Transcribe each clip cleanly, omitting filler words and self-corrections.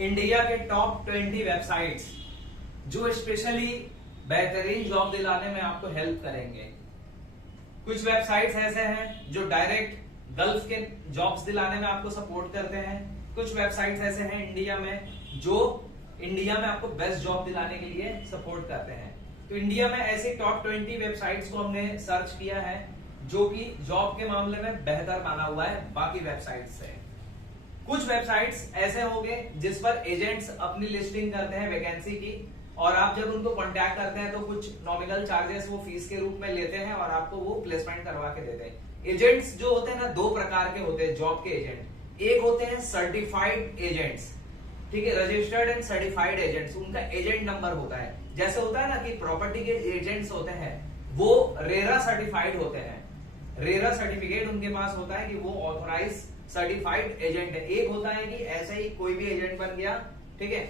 India के top 20 websites जो specially बेहतरीन जॉब दिलाने में आपको हेल्प करेंगे। कुछ वेबसाइट्स ऐसे हैं जो डायरेक्ट गल्फ के जॉब्स दिलाने में आपको सपोर्ट करते हैं। कुछ वेबसाइट्स ऐसे हैं इंडिया में जो इंडिया में आपको बेस्ट जॉब दिलाने के लिए सपोर्ट करते हैं। तो इंडिया में ऐसे टॉप 20 वेबसाइट्स को हमने सर्च किया है जो कि जॉब के मामले में बेहतर माना हुआ है बाकी वेबसाइट्स से। कुछ वेबसाइट्स ऐसे होंगे जिस पर एजेंट्स अपनी लिस्टिंग करते हैं वैकेंसी की, और आप जब उनको कांटेक्ट करते हैं तो कुछ नॉमिनल चार्जेस वो फीस के रूप में लेते हैं और आपको वो प्लेसमेंट करवा के देते हैं। एजेंट्स जो होते हैं ना, दो प्रकार के होते हैं जॉब के एजेंट। एक होते हैं सर्टिफाइड एजेंट्स, ठीक है, रजिस्टर्ड एंड सर्टिफाइड एजेंट्स। उनका एजेंट नंबर होता है। जैसे होता है ना कि प्रॉपर्टी के एजेंट्स होते हैं वो रेरा सर्टिफाइड होते हैं, रेरा सर्टिफिकेट उनके पास होता है कि वो ऑथोराइज सर्टिफाइड एजेंट है। एक होता है कि ऐसे ही कोई भी एजेंट बन गया, ठीक है।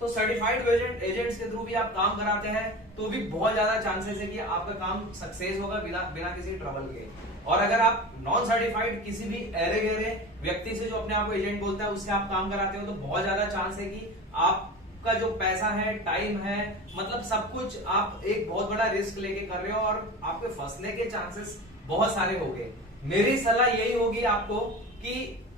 तो सर्टिफाइड एजेंट्स के थ्रू भी आप काम कराते हैं तो भी बहुत ज्यादा चांसेस है कि आपका काम सक्सेस होगा बिना किसी ट्रबल के। और अगर आप नॉन सर्टिफाइड किसी भी ऐरे गहरे व्यक्ति से जो अपने आप को एजेंट बोलता है उससे आप काम कराते हो तो बहुत ज्यादा चांस है कि आपका जो पैसा है, टाइम है, मतलब सब कुछ आप एक बहुत बड़ा रिस्क लेके कर रहे हो और आपके फंसने के चांसेस बहुत सारे होंगे। मेरी सलाह यही होगी आपको कि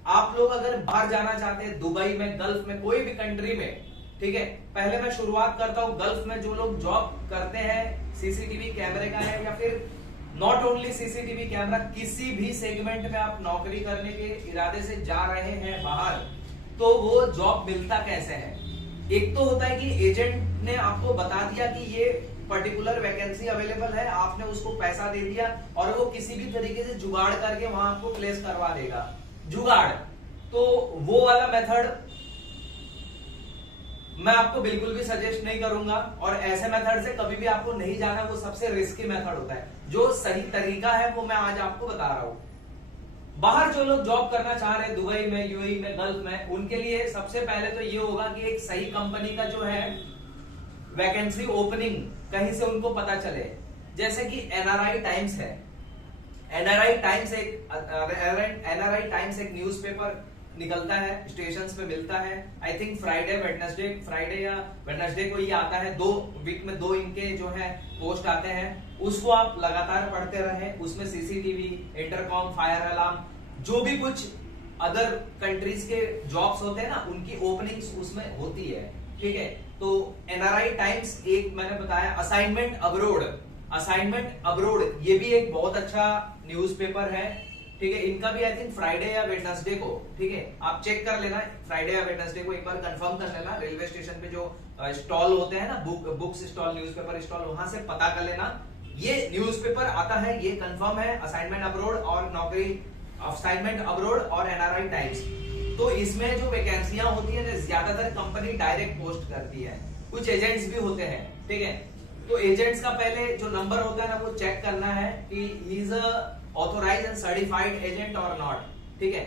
आप लोग अगर बाहर जाना चाहते हैं, दुबई में, गल्फ में, कोई भी कंट्री में, ठीक है, पहले मैं शुरुआत करता हूं गल्फ में जो लोग जॉब करते हैं सीसीटीवी कैमरे का है या फिर नॉट ओनली सीसीटीवी कैमरा, किसी भी सेगमेंट में आप नौकरी करने के इरादे से जा रहे हैं बाहर, तो वो जॉब मिलता कैसे है। एक तो होता है कि एजेंट ने आपको बता दिया कि ये पर्टिकुलर वैकेंसी अवेलेबल है, आपने उसको पैसा दे दिया और वो किसी भी तरीके से जुगाड़ करके वहां आपको प्लेस करवा देगा। जुगाड़, तो वो वाला मेथड मैं आपको बिल्कुल भी सजेस्ट नहीं करूंगा और ऐसे मेथड से कभी भी आपको नहीं जाना। वो सबसे रिस्की मेथड होता है। जो सही तरीका है वो मैं आज आपको बता रहा हूं। बाहर जो लोग जॉब करना चाह रहे हैं दुबई में, यूएई में, गल्फ में, उनके लिए सबसे पहले तो ये होगा कि एक सही कंपनी का जो है वैकेंसी ओपनिंग कहीं से उनको पता चले। जैसे कि एनआरआई टाइम्स है। एनआरआई टाइम्स एक न्यूज़पेपर निकलता है, स्टेशंस पे मिलता है। आई थिंक फ्राइडे या वेडनेसडे को ये आता है। 2 वीक में 2 इनके जो है पोस्ट आते हैं। उसको आप लगातार पढ़ते रहें। उसमें सीसीटीवी, इंटरकॉम, फायर अलार्म, जो भी कुछ अदर कंट्रीज के जॉब्स होते हैं ना, उनकी ओपनिंग्स उसमें होती है, ठीक है। तो एनआरआई टाइम्स, एक मैंने बताया असाइनमेंट अब्रोड, ये भी एक बहुत अच्छा न्यूज़पेपर है, ठीक है। इनका भी आई थिंक फ्राइडे या वेडनेसडे को, ठीक है, आप चेक कर लेना, फ्राइडे या वेडनेसडे को एक बार कंफर्म कर लेना। रेलवे स्टेशन पे जो स्टॉल होते हैं ना, बुक्स स्टॉल, न्यूज़पेपर स्टॉल, वहां से पता कर लेना। ये न्यूज़पेपर आता है, ये कंफर्म है, असाइनमेंट अब्रोड और नौकरी, असाइनमेंट अब्रोड और एनआरआई टाइम्स। तो इसमें जो वैकेंसियां होती है ना, ज्यादातर कंपनी डायरेक्ट पोस्ट करती है। कुछ एजेंट्स भी होते हैं, ठीक है। तो एजेंट्स का पहले जो नंबर होता है ना, वो चेक करना है कि he is authorised and certified agent और नॉट, ठीक है।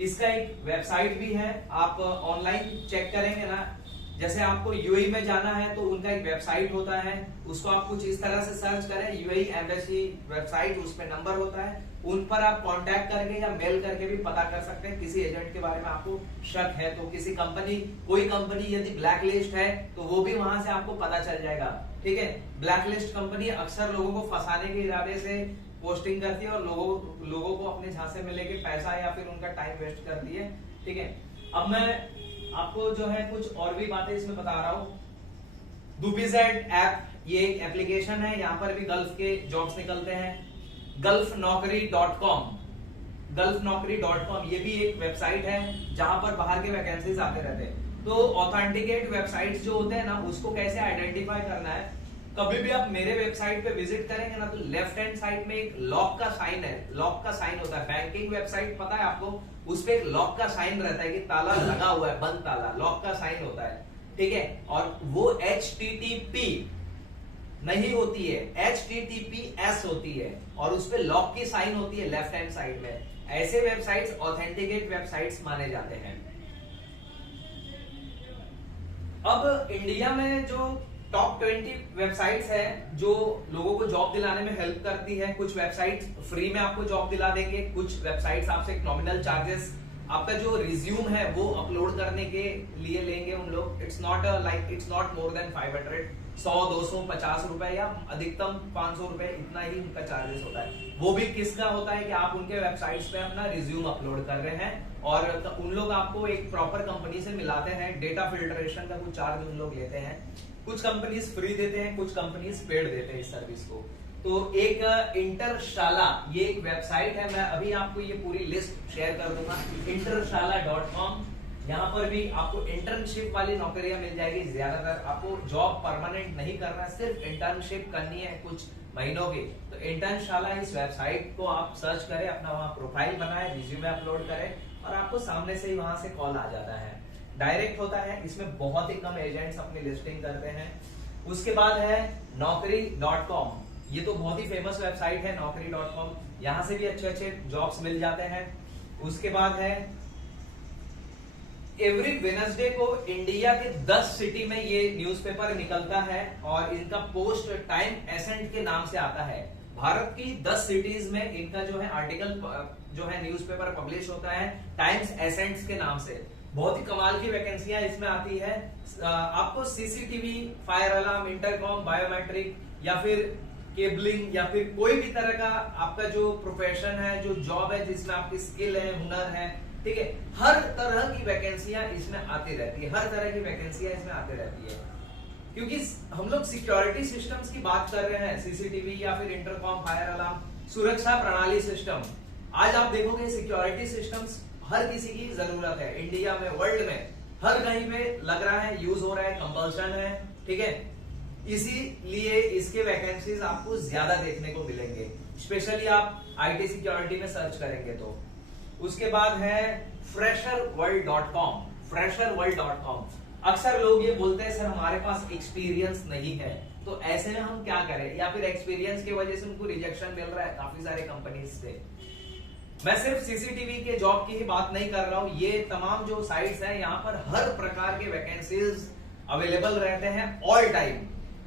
इसका एक वेबसाइट भी है, आप ऑनलाइन चेक करेंगे ना। जैसे आपको यूएई में जाना है तो उनका एक वेबसाइट होता है, उसको आप कुछ इस तरह से सर्च करें, यूएई एम्बेसी वेबसाइट, उसमें नंबर होता है, उन पर आप कांटेक्ट करके या मेल करके भी पता कर सकते हैं। किसी एजेंट के बारे में आपको शक है तो किसी कंपनी, कोई कंपनी यदि ब्लैक लिस्ट है तो वो भी वहां से आपको पता चल जाएगा, ठीक है। ब्लैक लिस्ट कंपनी अक्सर लोगों को फंसाने के इरादे से पोस्टिंग करती है और लोगों को अपने झांसे में लेके पैसा या फिर उनका टाइम वेस्ट करती है, ठीक है। अब मैं आपको जो है कुछ और भी बातें इसमें बता रहा हूं। दुबीजेड ऐप, ये एक एप्लीकेशन है, यहाँ पर भी गल्फ के जॉब्स निकलते हैं। गल्फनौकरी.com, ये भी एक वेबसाइट है जहां पर बाहर के वैकेंसीज आते रहते हैं। तो ऑथेंटिकेट वेबसाइट्स जो होते हैं ना, उसको कैसे आइडेंटिफाई करना है। कभी भी आप मेरे वेबसाइट पे विजिट करेंगे ना, तो लेफ्ट हैंड साइड में एक लॉक का साइन है, लॉक का साइन होता है। बैंकिंग वेबसाइट पता है आपको, उस पे एक लॉक का साइन रहता है कि ताला लगा हुआ है, बंद ताला, लॉक का साइन होता है, ठीक है। और वो HTTP नहीं होती है, HTTPS होती है और उस पे लॉक की साइन होती है लेफ्ट हैंड साइड में। ऐसे वेबसाइट्स ऑथेंटिकेट वेबसाइट्स माने जाते हैं। अब इंडिया में जो टॉप 20 वेबसाइट्स है जो लोगों को जॉब दिलाने में हेल्प करती है, कुछ वेबसाइट्स फ्री में आपको जॉब दिला देंगे, कुछ वेबसाइट्स आपसे एक नॉमिनल चार्जेस आपका जो रिज्यूम है वो अपलोड करने के लिए लेंगे उन लोग। इट्स नॉट मोर देन 500, 100, 200, 50 रुपए या अधिकतम 500 रुपए, इतना ही उनका चार्जेस होता है। वो भी किसका होता है कि आप उनके वेबसाइट्स पे अपना रिज्यूम अपलोड कर रहे हैं और उन लोग आपको एक प्रॉपर कंपनी से मिलाते हैं। डेटा फिल्ट्रेशन का कुछ चार्ज उन लोग लेते हैं। कुछ कंपनीज फ्री देते हैं, कुछ कंपनीज पेड देते हैं इस सर्विस को। तो एक इंटरशाला, ये एक वेबसाइट है, मैं अभी आपको ये पूरी लिस्ट शेयर कर दूंगा, intershala.com। यहाँ पर भी आपको इंटर्नशिप वाली नौकरियां मिल जाएगी। ज्यादातर आपको जॉब परमानेंट नहीं करना, सिर्फ इंटर्नशिप करनी है कुछ महीनों की। तो इंटर्नशाला इस वेबसाइट को आप सर्च करें, अपना वहां प्रोफाइल बनाए, रिज्यूमे अपलोड करें और आपको सामने से ही वहां से कॉल आ जाता है। डायरेक्ट होता है, इसमें बहुत ही कम एजेंट्स अपनी लिस्टिंग करते हैं। उसके बाद है naukri.com, ये तो बहुत ही फेमस वेबसाइट है naukri.com, यहां से भी अच्छे अच्छे जॉब्स मिल जाते हैं। उसके बाद है एवरी वेडनेसडे को इंडिया के 10 सिटी में ये न्यूज़पेपर निकलता है और इनका पोस्ट टाइम एसेंट के नाम से आता है। भारत की 10 सिटीज में इनका जो है आर्टिकल जो है न्यूज़पेपर पब्लिश होता है टाइम्स एसेंट्स के नाम से। बहुत ही कमाल की वैकेंसियां इसमें आती है। आपको CCTV, fire alarm, intercom, biometric या फिर केबलिंग या फिर कोई भी तरह का आपका जो प्रोफेशन है, जो जॉब है जिसमें आपकी स्किल है, हुनर है, ठीक है, हर तरह की वैकेंसियां इसमें आती रहती है। हर तरह की वैकेंसियां इसमें आती रहती है क्योंकि हम लोग सिक्योरिटी सिस्टम्स की बात कर रहे हैं, सीसीटीवी या फिर इंटरकॉम, फायर अलार्म, सुरक्षा प्रणाली सिस्टम। आज आप देखोगे सिक्योरिटी सिस्टम्स हर किसी की जरूरत है। इंडिया में, वर्ल्ड में हर कहीं पे लग रहा है, यूज हो रहा है, कंपल्सन है, ठीक है। इसीलिए इसके वैकेंसीज आपको ज्यादा देखने को मिलेंगे, स्पेशली आप आईटी सिक्योरिटी में सर्च करेंगे तो। उसके बाद है fresherworld.com। fresherworld.com, अक्सर लोग ये बोलते हैं सर हमारे पास एक्सपीरियंस नहीं है, तो ऐसे में हम क्या करें, या फिर एक्सपीरियंस की वजह से उनको रिजेक्शन मिल रहा है काफी सारे कंपनीज से। मैं सिर्फ सीसीटीवी के जॉब की ही बात नहीं कर रहा हूं, ये तमाम जो साइट्स हैं यहाँ पर हर प्रकार के वैकेंसीज अवेलेबल रहते हैं ऑल टाइम।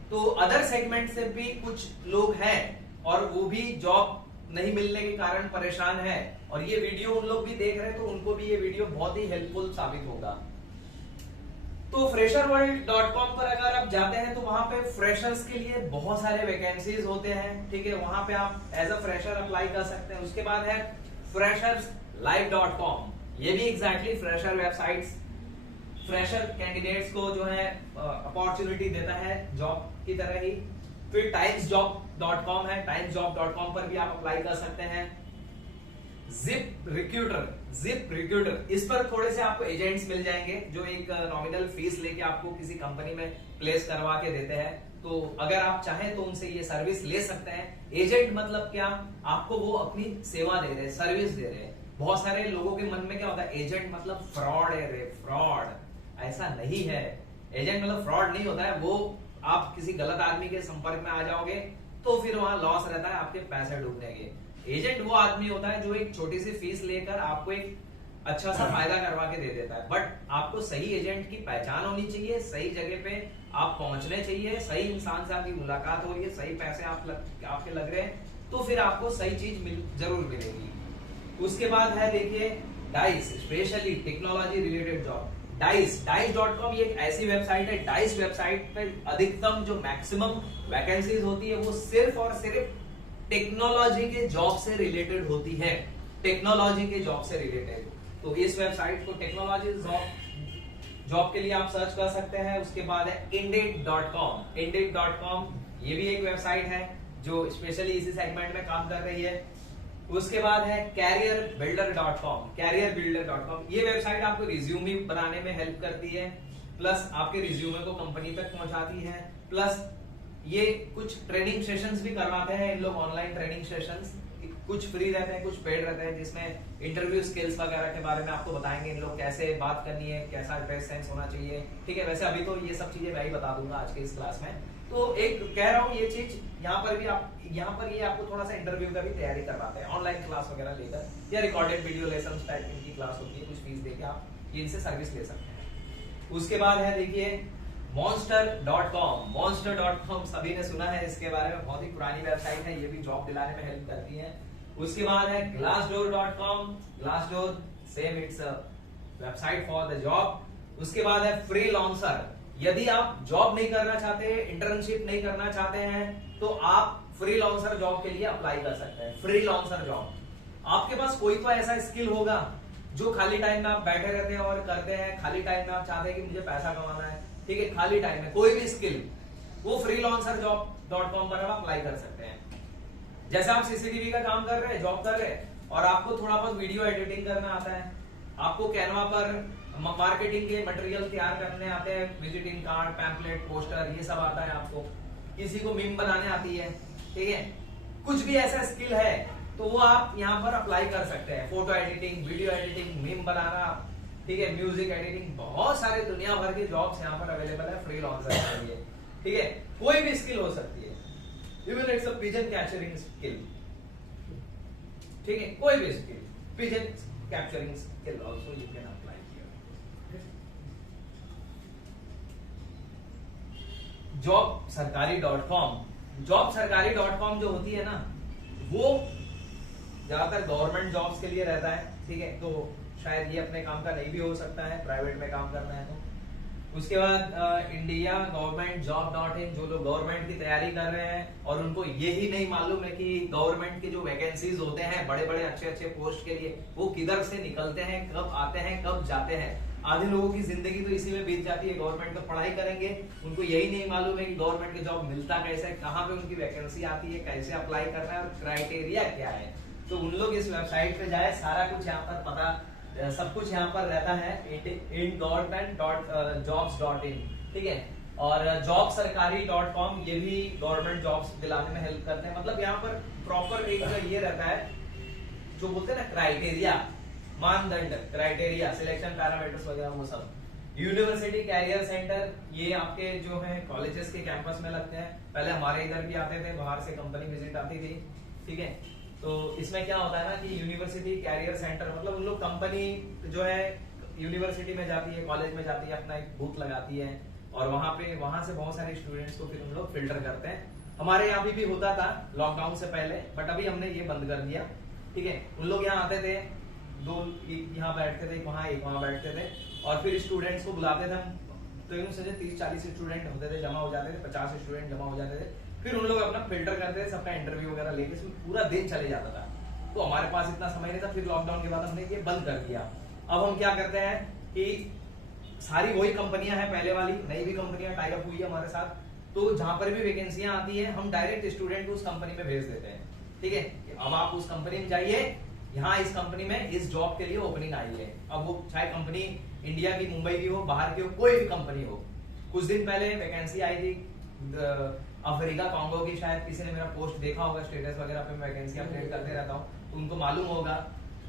तो अदर सेगमेंट से भी कुछ लोग हैं और वो भी जॉब नहीं मिलने के कारण परेशान है और ये वीडियो उन लोग भी देख रहे हैं, तो उनको भी ये वीडियो बहुत ही हेल्पफुल साबित होगा। तो fresherworld.com पर अगर आप जाते हैं तो वहां पे फ्रेशर्स के लिए बहुत सारे वैकेंसीज होते हैं, ठीक है, वहां पे आप एज अ फ्रेशर अप्लाई कर सकते हैं। उसके बाद है fresherslive.com, ये भी exactly fresher websites, fresher candidates को जो है अपॉर्चुनिटी देता है जॉब की तरह ही। फिर timesjob.com है, timesjob.com पर भी आप अप्लाई कर सकते हैं। जिप रिक्रूटर, इस पर थोड़े से आपको एजेंट्स मिल जाएंगे जो एक नॉमिनल फीस लेके आपको किसी कंपनी में प्लेस करवा के देते हैं। तो अगर आप चाहें तो उनसे ये सर्विस ले सकते हैं। एजेंट मतलब क्या, आपको वो अपनी सेवा दे रहे हैं, सर्विस दे रहे हैं। बहुत सारे लोगों के मन में क्या होता है, एजेंट मतलब फ्रॉड है रे, फ्रॉड। ऐसा नहीं है, एजेंट मतलब फ्रॉड नहीं होता है। वो आप किसी गलत आदमी के संपर्क में आ जाओगे तो फिर वहां लॉस रहता है, आपके पैसे डूबने के। एजेंट वो आदमी होता है जो एक छोटी सी फीस लेकर आपको एक अच्छा सा फायदा करवा के दे देता है। बट आपको सही एजेंट की पहचान होनी चाहिए, सही जगह पे आप पहुंचने चाहिए, सही इंसान से आपकी मुलाकात हो रही है, सही पैसे आपके लग रहे हैं, तो फिर आपको सही चीज जरूर मिलेगी। उसके बाद है देखिए Dice, specially technology related job. डाइस.com ये एक ऐसी वेबसाइट है, डाइस वेबसाइट पे अधिकतम जो मैक्सिमम वैकेंसीज होती है वो सिर्फ और सिर्फ टेक्नोलॉजी के जॉब से रिलेटेड होती है, टेक्नोलॉजी के जॉब से रिलेटेड। तो इस वेबसाइट को टेक्नोलॉजी जॉब के लिए आप सर्च कर सकते हैं। उसके बाद है indeed.com। indeed.com ये भी एक वेबसाइट है जो स्पेशली इसी सेगमेंट में काम कर रही है। उसके बाद है careerbuilder.com। careerbuilder.com ये वेबसाइट आपको रिज्यूमे बनाने में हेल्प करती है, प्लस आपके रिज्यूमे को कंपनी तक पहुंचाती है, प्लस ये कुछ ट्रेनिंग सेशंस भी करवाते हैं इन लोग, ऑनलाइन ट्रेनिंग सेशंस, कुछ फ्री रहते हैं, कुछ पेड रहते हैं, जिसमें इंटरव्यू स्किल्स वगैरह के बारे में आपको बताएंगे इन लोग, कैसे बात करनी है, कैसा ड्रेस सेंस होना चाहिए, ठीक है। वैसे अभी तो ये सब चीजें मैं ही बता दूंगा आज के इस क्लास में। तो एक कह रहा हूँ ये चीज यहाँ पर भी यहाँ पर ये आपको थोड़ा सा इंटरव्यू का भी तैयारी करवाते हैं, ऑनलाइन क्लास वगैरह लेकर या रिकॉर्डेड वीडियो लेसन टाइप इनकी क्लास होती है, कुछ फीस देके आप ये इनसे सर्विस ले सकते हैं। उसके बाद है देखिए monster.com। monster.com सभी ने सुना है इसके बारे में, बहुत ही पुरानी वेबसाइट है, ये भी जॉब दिलाने में हेल्प करती है। उसके बाद है glassdoor.com। glassdoor same its website for the job. उसके बाद है फ्रीलांसर। यदि आप जॉब नहीं करना चाहते, इंटर्नशिप नहीं करना चाहते हैं, तो आप फ्रीलांसर जॉब के लिए अप्लाई कर सकते हैं। फ्रीलांसर जॉब, आपके पास कोई तो ऐसा स्किल होगा जो खाली टाइम में आप बैठे रहते हैं और करते हैं। खाली टाइम में आप चाहते हैं कि मुझे पैसा कमाना है, ठीक है, खाली टाइम में कोई भी स्किल, वो freelancerjob.com पर आप अप्लाई कर सकते हैं। जैसे आप सीसीटीवी का काम कर रहे हैं, जॉब कर रहे हैं, और आपको थोड़ा बहुत वीडियो एडिटिंग करना आता है, आपको कैनवा पर मार्केटिंग के मटेरियल तैयार करने आते हैं, विजिटिंग कार्ड, पैम्पलेट, पोस्टर, ये सब आता है आपको, किसी को मीम बनाने आती है, ठीक है, कुछ भी ऐसा स्किल है तो वो आप यहाँ पर अप्लाई कर सकते हैं। Photo editing, video editing, meme बनाना, ठीक है, म्यूजिक एडिटिंग, बहुत सारे दुनिया भर के जॉब्स यहाँ पर अवेलेबल है फ्रीलांसर के लिए, ठीक है, कोई भी स्किल हो सकती है, even it's a pigeon capturing skill, ठीक है, कोई भी skill, pigeon capturing skill also you can apply here. jobsarkari.com, jobsarkari.com जो होती है ना, वो ज्यादातर गवर्नमेंट जॉब्स के लिए रहता है, ठीक है, तो शायद ये अपने काम का नहीं भी हो सकता है, प्राइवेट में काम करना है तो। उसके बाद इंडिया गवर्नमेंट जॉब.in, जो लोग गवर्नमेंट की तैयारी कर रहे हैं और उनको यही नहीं मालूम है कि गवर्नमेंट के जो वैकेंसीज होते हैं बड़े बड़े अच्छे अच्छे पोस्ट के लिए, वो किधर से निकलते हैं, कब आते हैं, कब जाते हैं। आधे लोगों की जिंदगी तो इसी में बीत जाती है, गवर्नमेंट में पढ़ाई करेंगे, उनको यही नहीं मालूम है कि गवर्नमेंट की जॉब मिलता कैसे है, कहाँ पे उनकी वैकेंसी आती है, कैसे अप्लाई करना है और क्राइटेरिया क्या है। तो उन लोग इस वेबसाइट पे जाए, सारा कुछ यहाँ पर पता, सब कुछ यहाँ पर रहता है ingovernment.jobs.in, ठीक है। और jobsarkari.com, ये भी गवर्नमेंट जॉब्स दिलाने में हेल्प करते हैं। मतलब यहाँ पर प्रॉपर एक ये रहता है, जो बोलते हैं ना क्राइटेरिया, मानदंड, क्राइटेरिया, सिलेक्शन पैरामीटर्स वगैरह, वो सब। यूनिवर्सिटी कैरियर सेंटर, ये आपके जो है कॉलेजेस के कैंपस में लगते हैं। पहले हमारे इधर भी आते थे, बाहर से कंपनी विजिट आती थी, ठीक है। तो इसमें क्या होता है ना कि यूनिवर्सिटी कैरियर सेंटर मतलब उन लोग, कंपनी जो है यूनिवर्सिटी में जाती है, कॉलेज में जाती है, अपना एक बूथ लगाती है और वहां से बहुत सारे स्टूडेंट्स को फिर हम लोग फिल्टर करते हैं। हमारे यहाँ भी होता था लॉकडाउन से पहले, बट अभी हमने ये बंद कर दिया, ठीक है। उन लोग यहाँ आते थे, दो यहाँ बैठते थे, एक वहां बैठते थे, और फिर स्टूडेंट्स को बुलाते थे हम। तो यूं समझे 30-40 स्टूडेंट होते थे, जमा हो जाते थे, 50 स्टूडेंट जमा हो जाते थे, फिर उन लोग अपना फिल्टर करते थे, सबका इंटरव्यू वगैरह लेके, इसमें पूरा दिन चले जाता था। तो हमारे पास इतना समय नहीं था, फिर लॉकडाउन के बाद हमने ये बंद कर दिया। अब हम क्या करते हैं कि सारी वही कंपनियां हैं पहले वाली, नई भी कंपनियां टाई अप हुई है हमारे साथ, तो जहां पर भी वैकेंसियां आती है हम डायरेक्ट स्टूडेंट को उस कंपनी में भेज देते हैं, ठीक है। अब आप उस कंपनी में जाइए, यहाँ इस कंपनी में इस जॉब के लिए ओपनिंग आई है। अब वो चाहे कंपनी इंडिया की, मुंबई की हो, बाहर की हो, कोई भी कंपनी हो। कुछ दिन पहले वैकेंसी आई थी अफ्रीका कांगो की, शायद किसी ने मेरा पोस्ट देखा होगा, स्टेटस वगैरह पे मैं वैकेंसी अपडेट करते रहता हूँ, उनको मालूम होगा।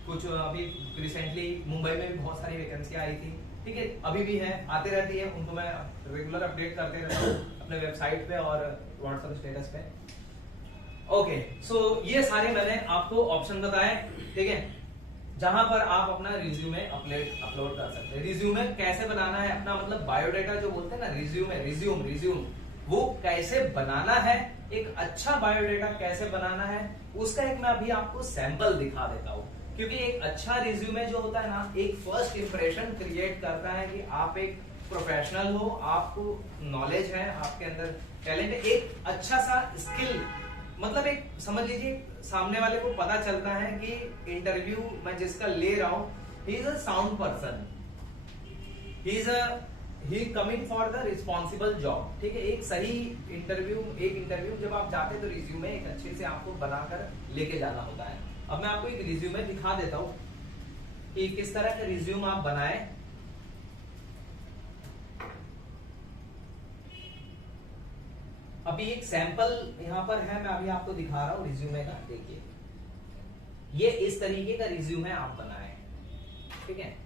कुछ अभी रिसेंटली मुंबई में भी बहुत सारी वैकेंसी आई थी, ठीक है, अभी भी है, आते रहती है, उनको मैं रेगुलर अपडेट करते रहता हूँ अपने वेबसाइट पे और व्हाट्सएप स्टेटस पे। ओके, सो ये सारे मैंने आपको ऑप्शन बताए, ठीक है, जहां पर आप अपना रिज्यूमे अपलोड कर सकते हैं। रिज्यूमे कैसे बनाना है अपना, मतलब बायोडाटा जो बोलते हैं ना, रिज्यूम वो कैसे बनाना है, एक अच्छा बायोडाटा कैसे बनाना है, उसका एक मैं अभी आपको सैंपल दिखा देता हूं। क्योंकि एक अच्छा रिज्यूमे जो होता है ना, एक फर्स्ट इंप्रेशन क्रिएट करता है कि आप एक प्रोफेशनल हो, आपको नॉलेज है, आपके अंदर टैलेंट है, एक अच्छा सा स्किल, मतलब एक समझ लीजिए सामने वाले को पता चलता है कि इंटरव्यू मैं जिसका ले रहा हूं, he is a sound person, he coming for the responsible job, ठीक है। एक सही इंटरव्यू जब आप जाते हैं तो रिज्यूमे एक अच्छे से आपको बनाकर लेके जाना होता है। अब मैं आपको एक रिज्यूमे दिखा देता हूं कि किस तरह का रिज्यूम आप बनाए। अभी एक सैंपल यहां पर है, मैं अभी आपको दिखा रहा हूं रिज्यूमे का। देखिए, ये इस तरीके का रिज्यूमे आप बनाए, ठीक है।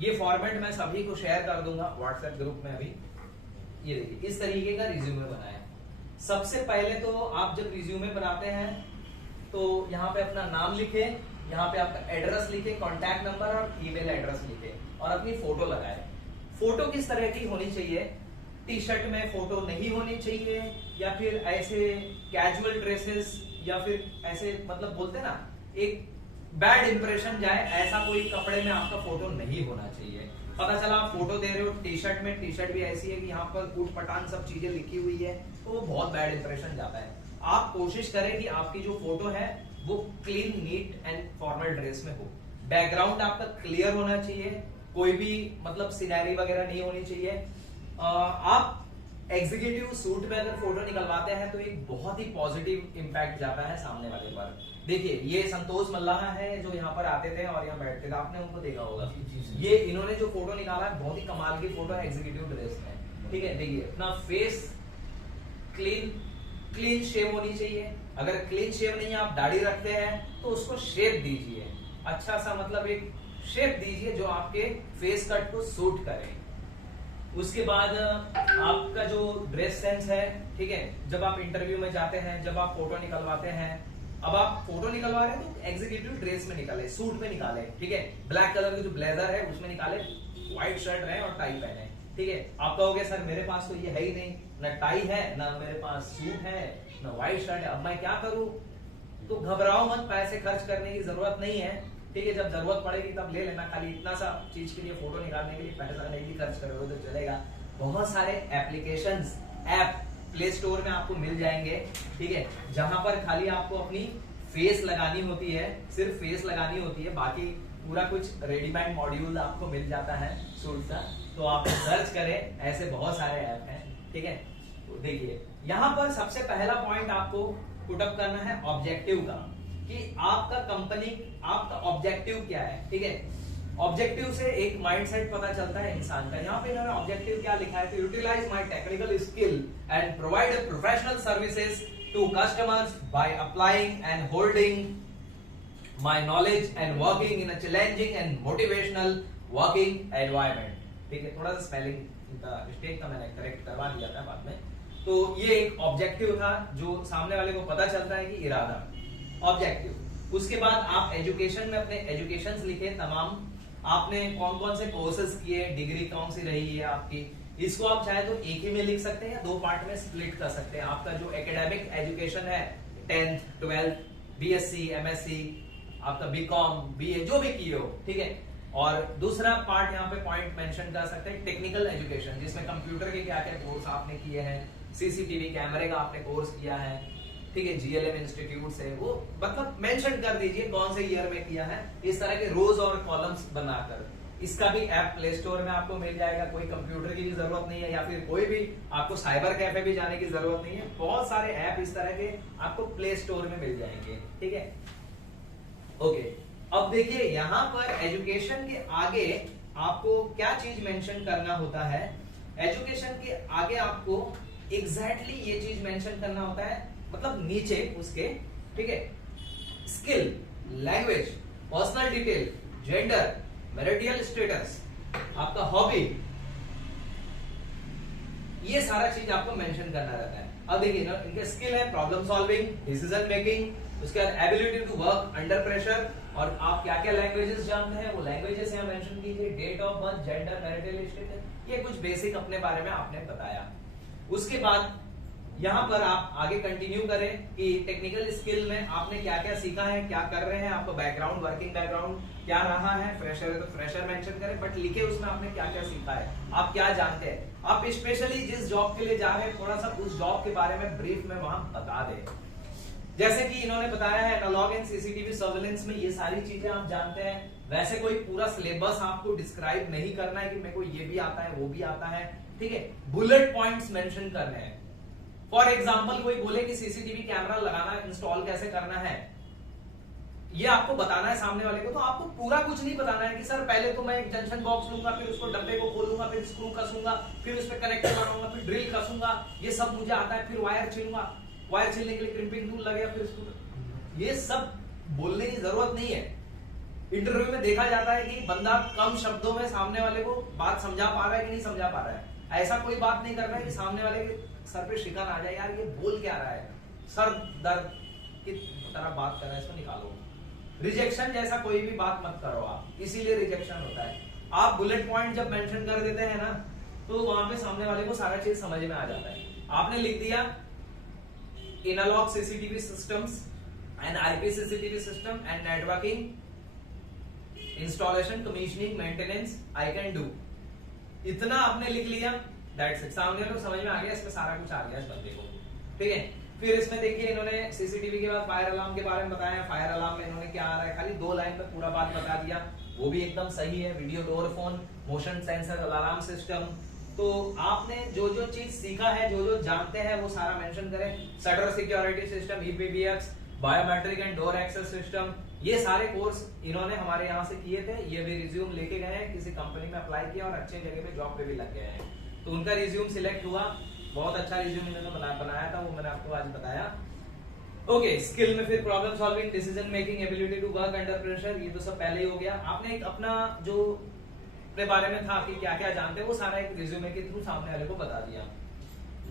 ये फॉर्मेट मैं सभी को शेयर कर दूंगा व्हाट्सएप ग्रुप में अभी। ये देखिए, इस तरीके का रिज्यूमे बनाए। सबसे पहले तो आप जब रिज्यूमे बनाते हैं तो यहाँ पे अपना नाम लिखे, यहाँ पे आपका एड्रेस लिखे, कॉन्टैक्ट नंबर और ईमेल एड्रेस लिखे, और अपनी फोटो लगाए। फोटो किस तरह की होनी चाहिए, टी शर्ट में फोटो नहीं होनी चाहिए, या फिर ऐसे कैजुअल ड्रेसेस, या फिर ऐसे मतलब बोलते ना एक बैड इंप्रेशन जाए ऐसा कोई कपड़े में आपका फोटो नहीं होना चाहिए। पता चला आप फोटो दे रहे हो टी शर्ट में, टी शर्ट भी ऐसी है कि यहाँ पर ऊट पटांग सब चीजें लिखी हुई है, तो वो बहुत बैड इंप्रेशन जाता है। आप कोशिश करें कि आपकी जो फोटो है वो clean, neat and formal dress में हो। बैकग्राउंड आपका क्लियर होना चाहिए, कोई भी मतलब सिनेरी वगैरह नहीं होनी चाहिए। आप एग्जीक्यूटिव सूट में अगर फोटो निकलवाते हैं तो एक बहुत ही पॉजिटिव इंपैक्ट जाता है सामने वाले पर। देखिए ये संतोष मल्लाहा है जो यहाँ पर आते थे और यहाँ बैठते थे, आपने उनको देखा होगा। ये इन्होंने जो फोटो निकाला है बहुत ही कमाल की फोटो है एग्जीक्यूटिव ड्रेस में, ठीक है। देखिए अपना फेस क्लीन शेव होनी चाहिए। अगर क्लीन शेव नहीं है, आप दाढ़ी रखते हैं तो उसको शेप दीजिए, अच्छा सा मतलब एक शेप दीजिए जो आपके फेस कट को सूट करे। उसके बाद आपका जो ड्रेस सेंस है, ठीक है, जब आप इंटरव्यू में जाते हैं, जब आप फोटो निकलवाते हैं, अब आप फोटो निकलवा रहे हैं तो एग्जीक्यूटिव ड्रेस में निकाले, सूट में निकाले, ठीक है। ब्लैक कलर का जो ब्लेजर है उसमें निकाले, व्हाइट शर्ट रहे और टाई पहने, ठीक है। आप कहोगे सर मेरे पास तो ये है ही नहीं, ना टाई है, ना मेरे पास सूट है, ना व्हाइट शर्ट है, अब मैं क्या करूं? तो घबराओ मत, पैसे खर्च करने की जरूरत नहीं है, ठीक है। जब जरूरत पड़ेगी तब ले लेना, खाली इतना सा चीज के लिए, फोटो निकालने के लिए पैसा नहीं भी खर्च करोगे तो चलेगा। बहुत सारे एप्लीकेशंस, ऐप प्ले स्टोर में आपको मिल जाएंगे, ठीक है, जहां पर खाली आपको अपनी फेस लगानी होती है, सिर्फ फेस लगानी होती है, बाकी पूरा कुछ रेडीमेड मॉड्यूल आपको मिल जाता है सूट का। तो आप सर्च करें, ऐसे बहुत सारे ऐप हैं, ठीक है। तो देखिए यहाँ पर सबसे पहला पॉइंट आपको पुटअप करना है ऑब्जेक्टिव का, कि आपका कंपनी, आपका ऑब्जेक्टिव क्या है, ठीक है। ऑब्जेक्टिव से एक माइंडसेट पता चलता है इंसान का। यहाँ पे इन्होंने ऑब्जेक्टिव क्या लिखा है, utilise my technical skill and provide professional services to customers by applying and holding my knowledge and working in a challenging and motivational working environment, ठीक है। थोड़ा सा स्पेलिंग का मिस्टेक था, मैंने करेक्ट करवा दिया था बाद में। तो ये एक ऑब्जेक्टिव था जो सामने वाले को पता चलता है कि इरादा, ऑब्जेक्टिव। उसके बाद आप एजुकेशन में अपने एजुकेशंस लिखे, तमाम आपने कौन कौन से कोर्सेज किए, डिग्री कौन सी रही है आपकी, इसको आप चाहे तो एक ही में लिख सकते हैं या दो पार्ट में स्प्लिट कर सकते हैं। आपका जो एकेडमिक एजुकेशन है, 10th 12th बीएससी एमएससी, आपका बीकॉम बीए जो भी किए हो, ठीक है। और दूसरा पार्ट यहाँ पे पॉइंट मेंशन कर सकते हैं टेक्निकल एजुकेशन, जिसमें कंप्यूटर के क्या क्या कोर्स आपने किए हैं, सीसीटीवी कैमरे का आपने कोर्स किया है, ठीक है, जीएलएम इंस्टीट्यूट से, वो मतलब मेंशन कर दीजिए कौन से ईयर में किया है, इस तरह के रोज और कॉलम्स बनाकर। इसका भी ऐप प्ले स्टोर में आपको मिल जाएगा, कोई कंप्यूटर की भी जरूरत नहीं है या फिर कोई भी आपको साइबर कैफे भी जाने की जरूरत नहीं है। बहुत सारे ऐप इस तरह के आपको प्ले स्टोर में मिल जाएंगे, ठीक है। ओके, अब देखिए यहाँ पर एजुकेशन के आगे आपको क्या चीज मेंशन करना होता है। एजुकेशन के आगे आपको एग्जैक्टली ये चीज मेंशन करना होता है, मतलब नीचे उसके, ठीक है, skill, language, personal detail, gender, marital status, आपका हॉबी, ये सारा चीज आपको मेंशन करना रहता है। अब देखिए ना, इनके स्किल है प्रॉब्लम सॉल्विंग, डिसीजन मेकिंग, उसके बाद ability to work under pressure, और आप क्या क्या लैंग्वेजेस जानते हैं वो लैंग्वेजेस यहाँ मेंशन कीजिए, date of birth, gender, marital status, ये कुछ बेसिक अपने बारे में आपने बताया। उसके बाद यहाँ पर आप आगे कंटिन्यू करें कि टेक्निकल स्किल में आपने क्या क्या सीखा है, क्या कर रहे हैं, आपका बैकग्राउंड, वर्किंग बैकग्राउंड क्या रहा है। फ्रेशर है तो फ्रेशर मेंशन करें, बट लिखे उसमें आपने क्या क्या सीखा है, आप क्या जानते हैं। आप स्पेशली जिस जॉब के लिए जा रहे हैं थोड़ा सा उस जॉब के बारे में ब्रीफ में वहां बता दें। जैसे कि इन्होंने बताया है एनालॉग एंड सीसीटीवी सर्विलेंस में ये सारी चीजें आप जानते हैं। वैसे कोई पूरा सिलेबस आपको डिस्क्राइब नहीं करना है कि मेरे को ये भी आता है वो भी आता है, ठीक है। बुलेट पॉइंट्स मेंशन करने हैं। फॉर एग्जाम्पल कोई बोले कि सीसीटीवी कैमरा लगाना, इंस्टॉल कैसे करना है, ये आपको बताना है सामने वाले को, तो आपको पूरा कुछ नहीं बताना है कि सर पहले तो मैं एक जंक्शन बॉक्स लूंगा, फिर उसको डब्बे को खोलूंगा, फिर स्क्रू कसूंगा, फिर उस पर कनेक्टर लगाऊंगा, फिर ड्रिल कसूंगा, ये सब मुझे आता है, फिर वायर छीलूंगा, वायर छीलने के लिए क्रिम्पिंग टूल लगेगा, फिर उसको, ये सब बोलने की जरूरत नहीं है। इंटरव्यू में देखा जाता है कि बंदा कम शब्दों में सामने वाले को बात समझा पा रहा है कि नहीं समझा पा रहा है। ऐसा कोई बात नहीं कर रहा है कि सामने वाले के सर पे शिकन आ जाए, यार ये बोल क्या रहा है, सर दर्द की तरह बात कर रहा है, इसको निकालो। रिजेक्शन जैसा कोई भी बात मत करो आप, इसीलिए रिजेक्शन होता है। आप बुलेट पॉइंट जब मेंशन कर देते हैं ना, तो वहां पे सामने वाले को सारा चीज समझ में आ जाता है। आपने लिख दिया analogue CCTV systems and IP CCTV system and networking installation, commissioning, maintenance I can do. इतना आपने लिख लिया, दैट्स इट। सामने लोग समझ में आ गया, इसमें सारा कुछ आ गया इस बंदे को, ठीक है। फिर इसमें देखिए इन्होंने सीसीटीवी के बाद फायर अलार्म के बारे में बताया। फायर अलार्म में इन्होंने क्या आ रहा है, खाली 2 लाइन पे पूरा बात बता दिया, वो भी एकदम सही है। Video door phone, motion sensor, alarm system. तो आपने जो जो चीज सीखा है, जो जो जानते हैं, वो सारा मेंशन करें। Shutter security system, EPBX, biometric and door access system, ये सारे कोर्स इन्होंने हमारे यहाँ से किए थे। ये भी रिज्यूम लेके गए हैं, किसी कंपनी में अप्लाई किया और अच्छे जगह पे जॉब पे भी लग गए हैं। तो उनका रिज्यूम सिलेक्ट हुआ, बहुत अच्छा रिज्यूम इन्होंने बनाया था, वो मैंने आपको आज बताया। ओके, स्किल में फिर problem solving, decision making, ability to work under pressure, ये तो सब पहले ही हो गया। आपने एक अपना जो अपने बारे में था कि क्या क्या जानते हैं, वो सारा एक रिज्यूमे के थ्रू सामने वाले को बता दिया।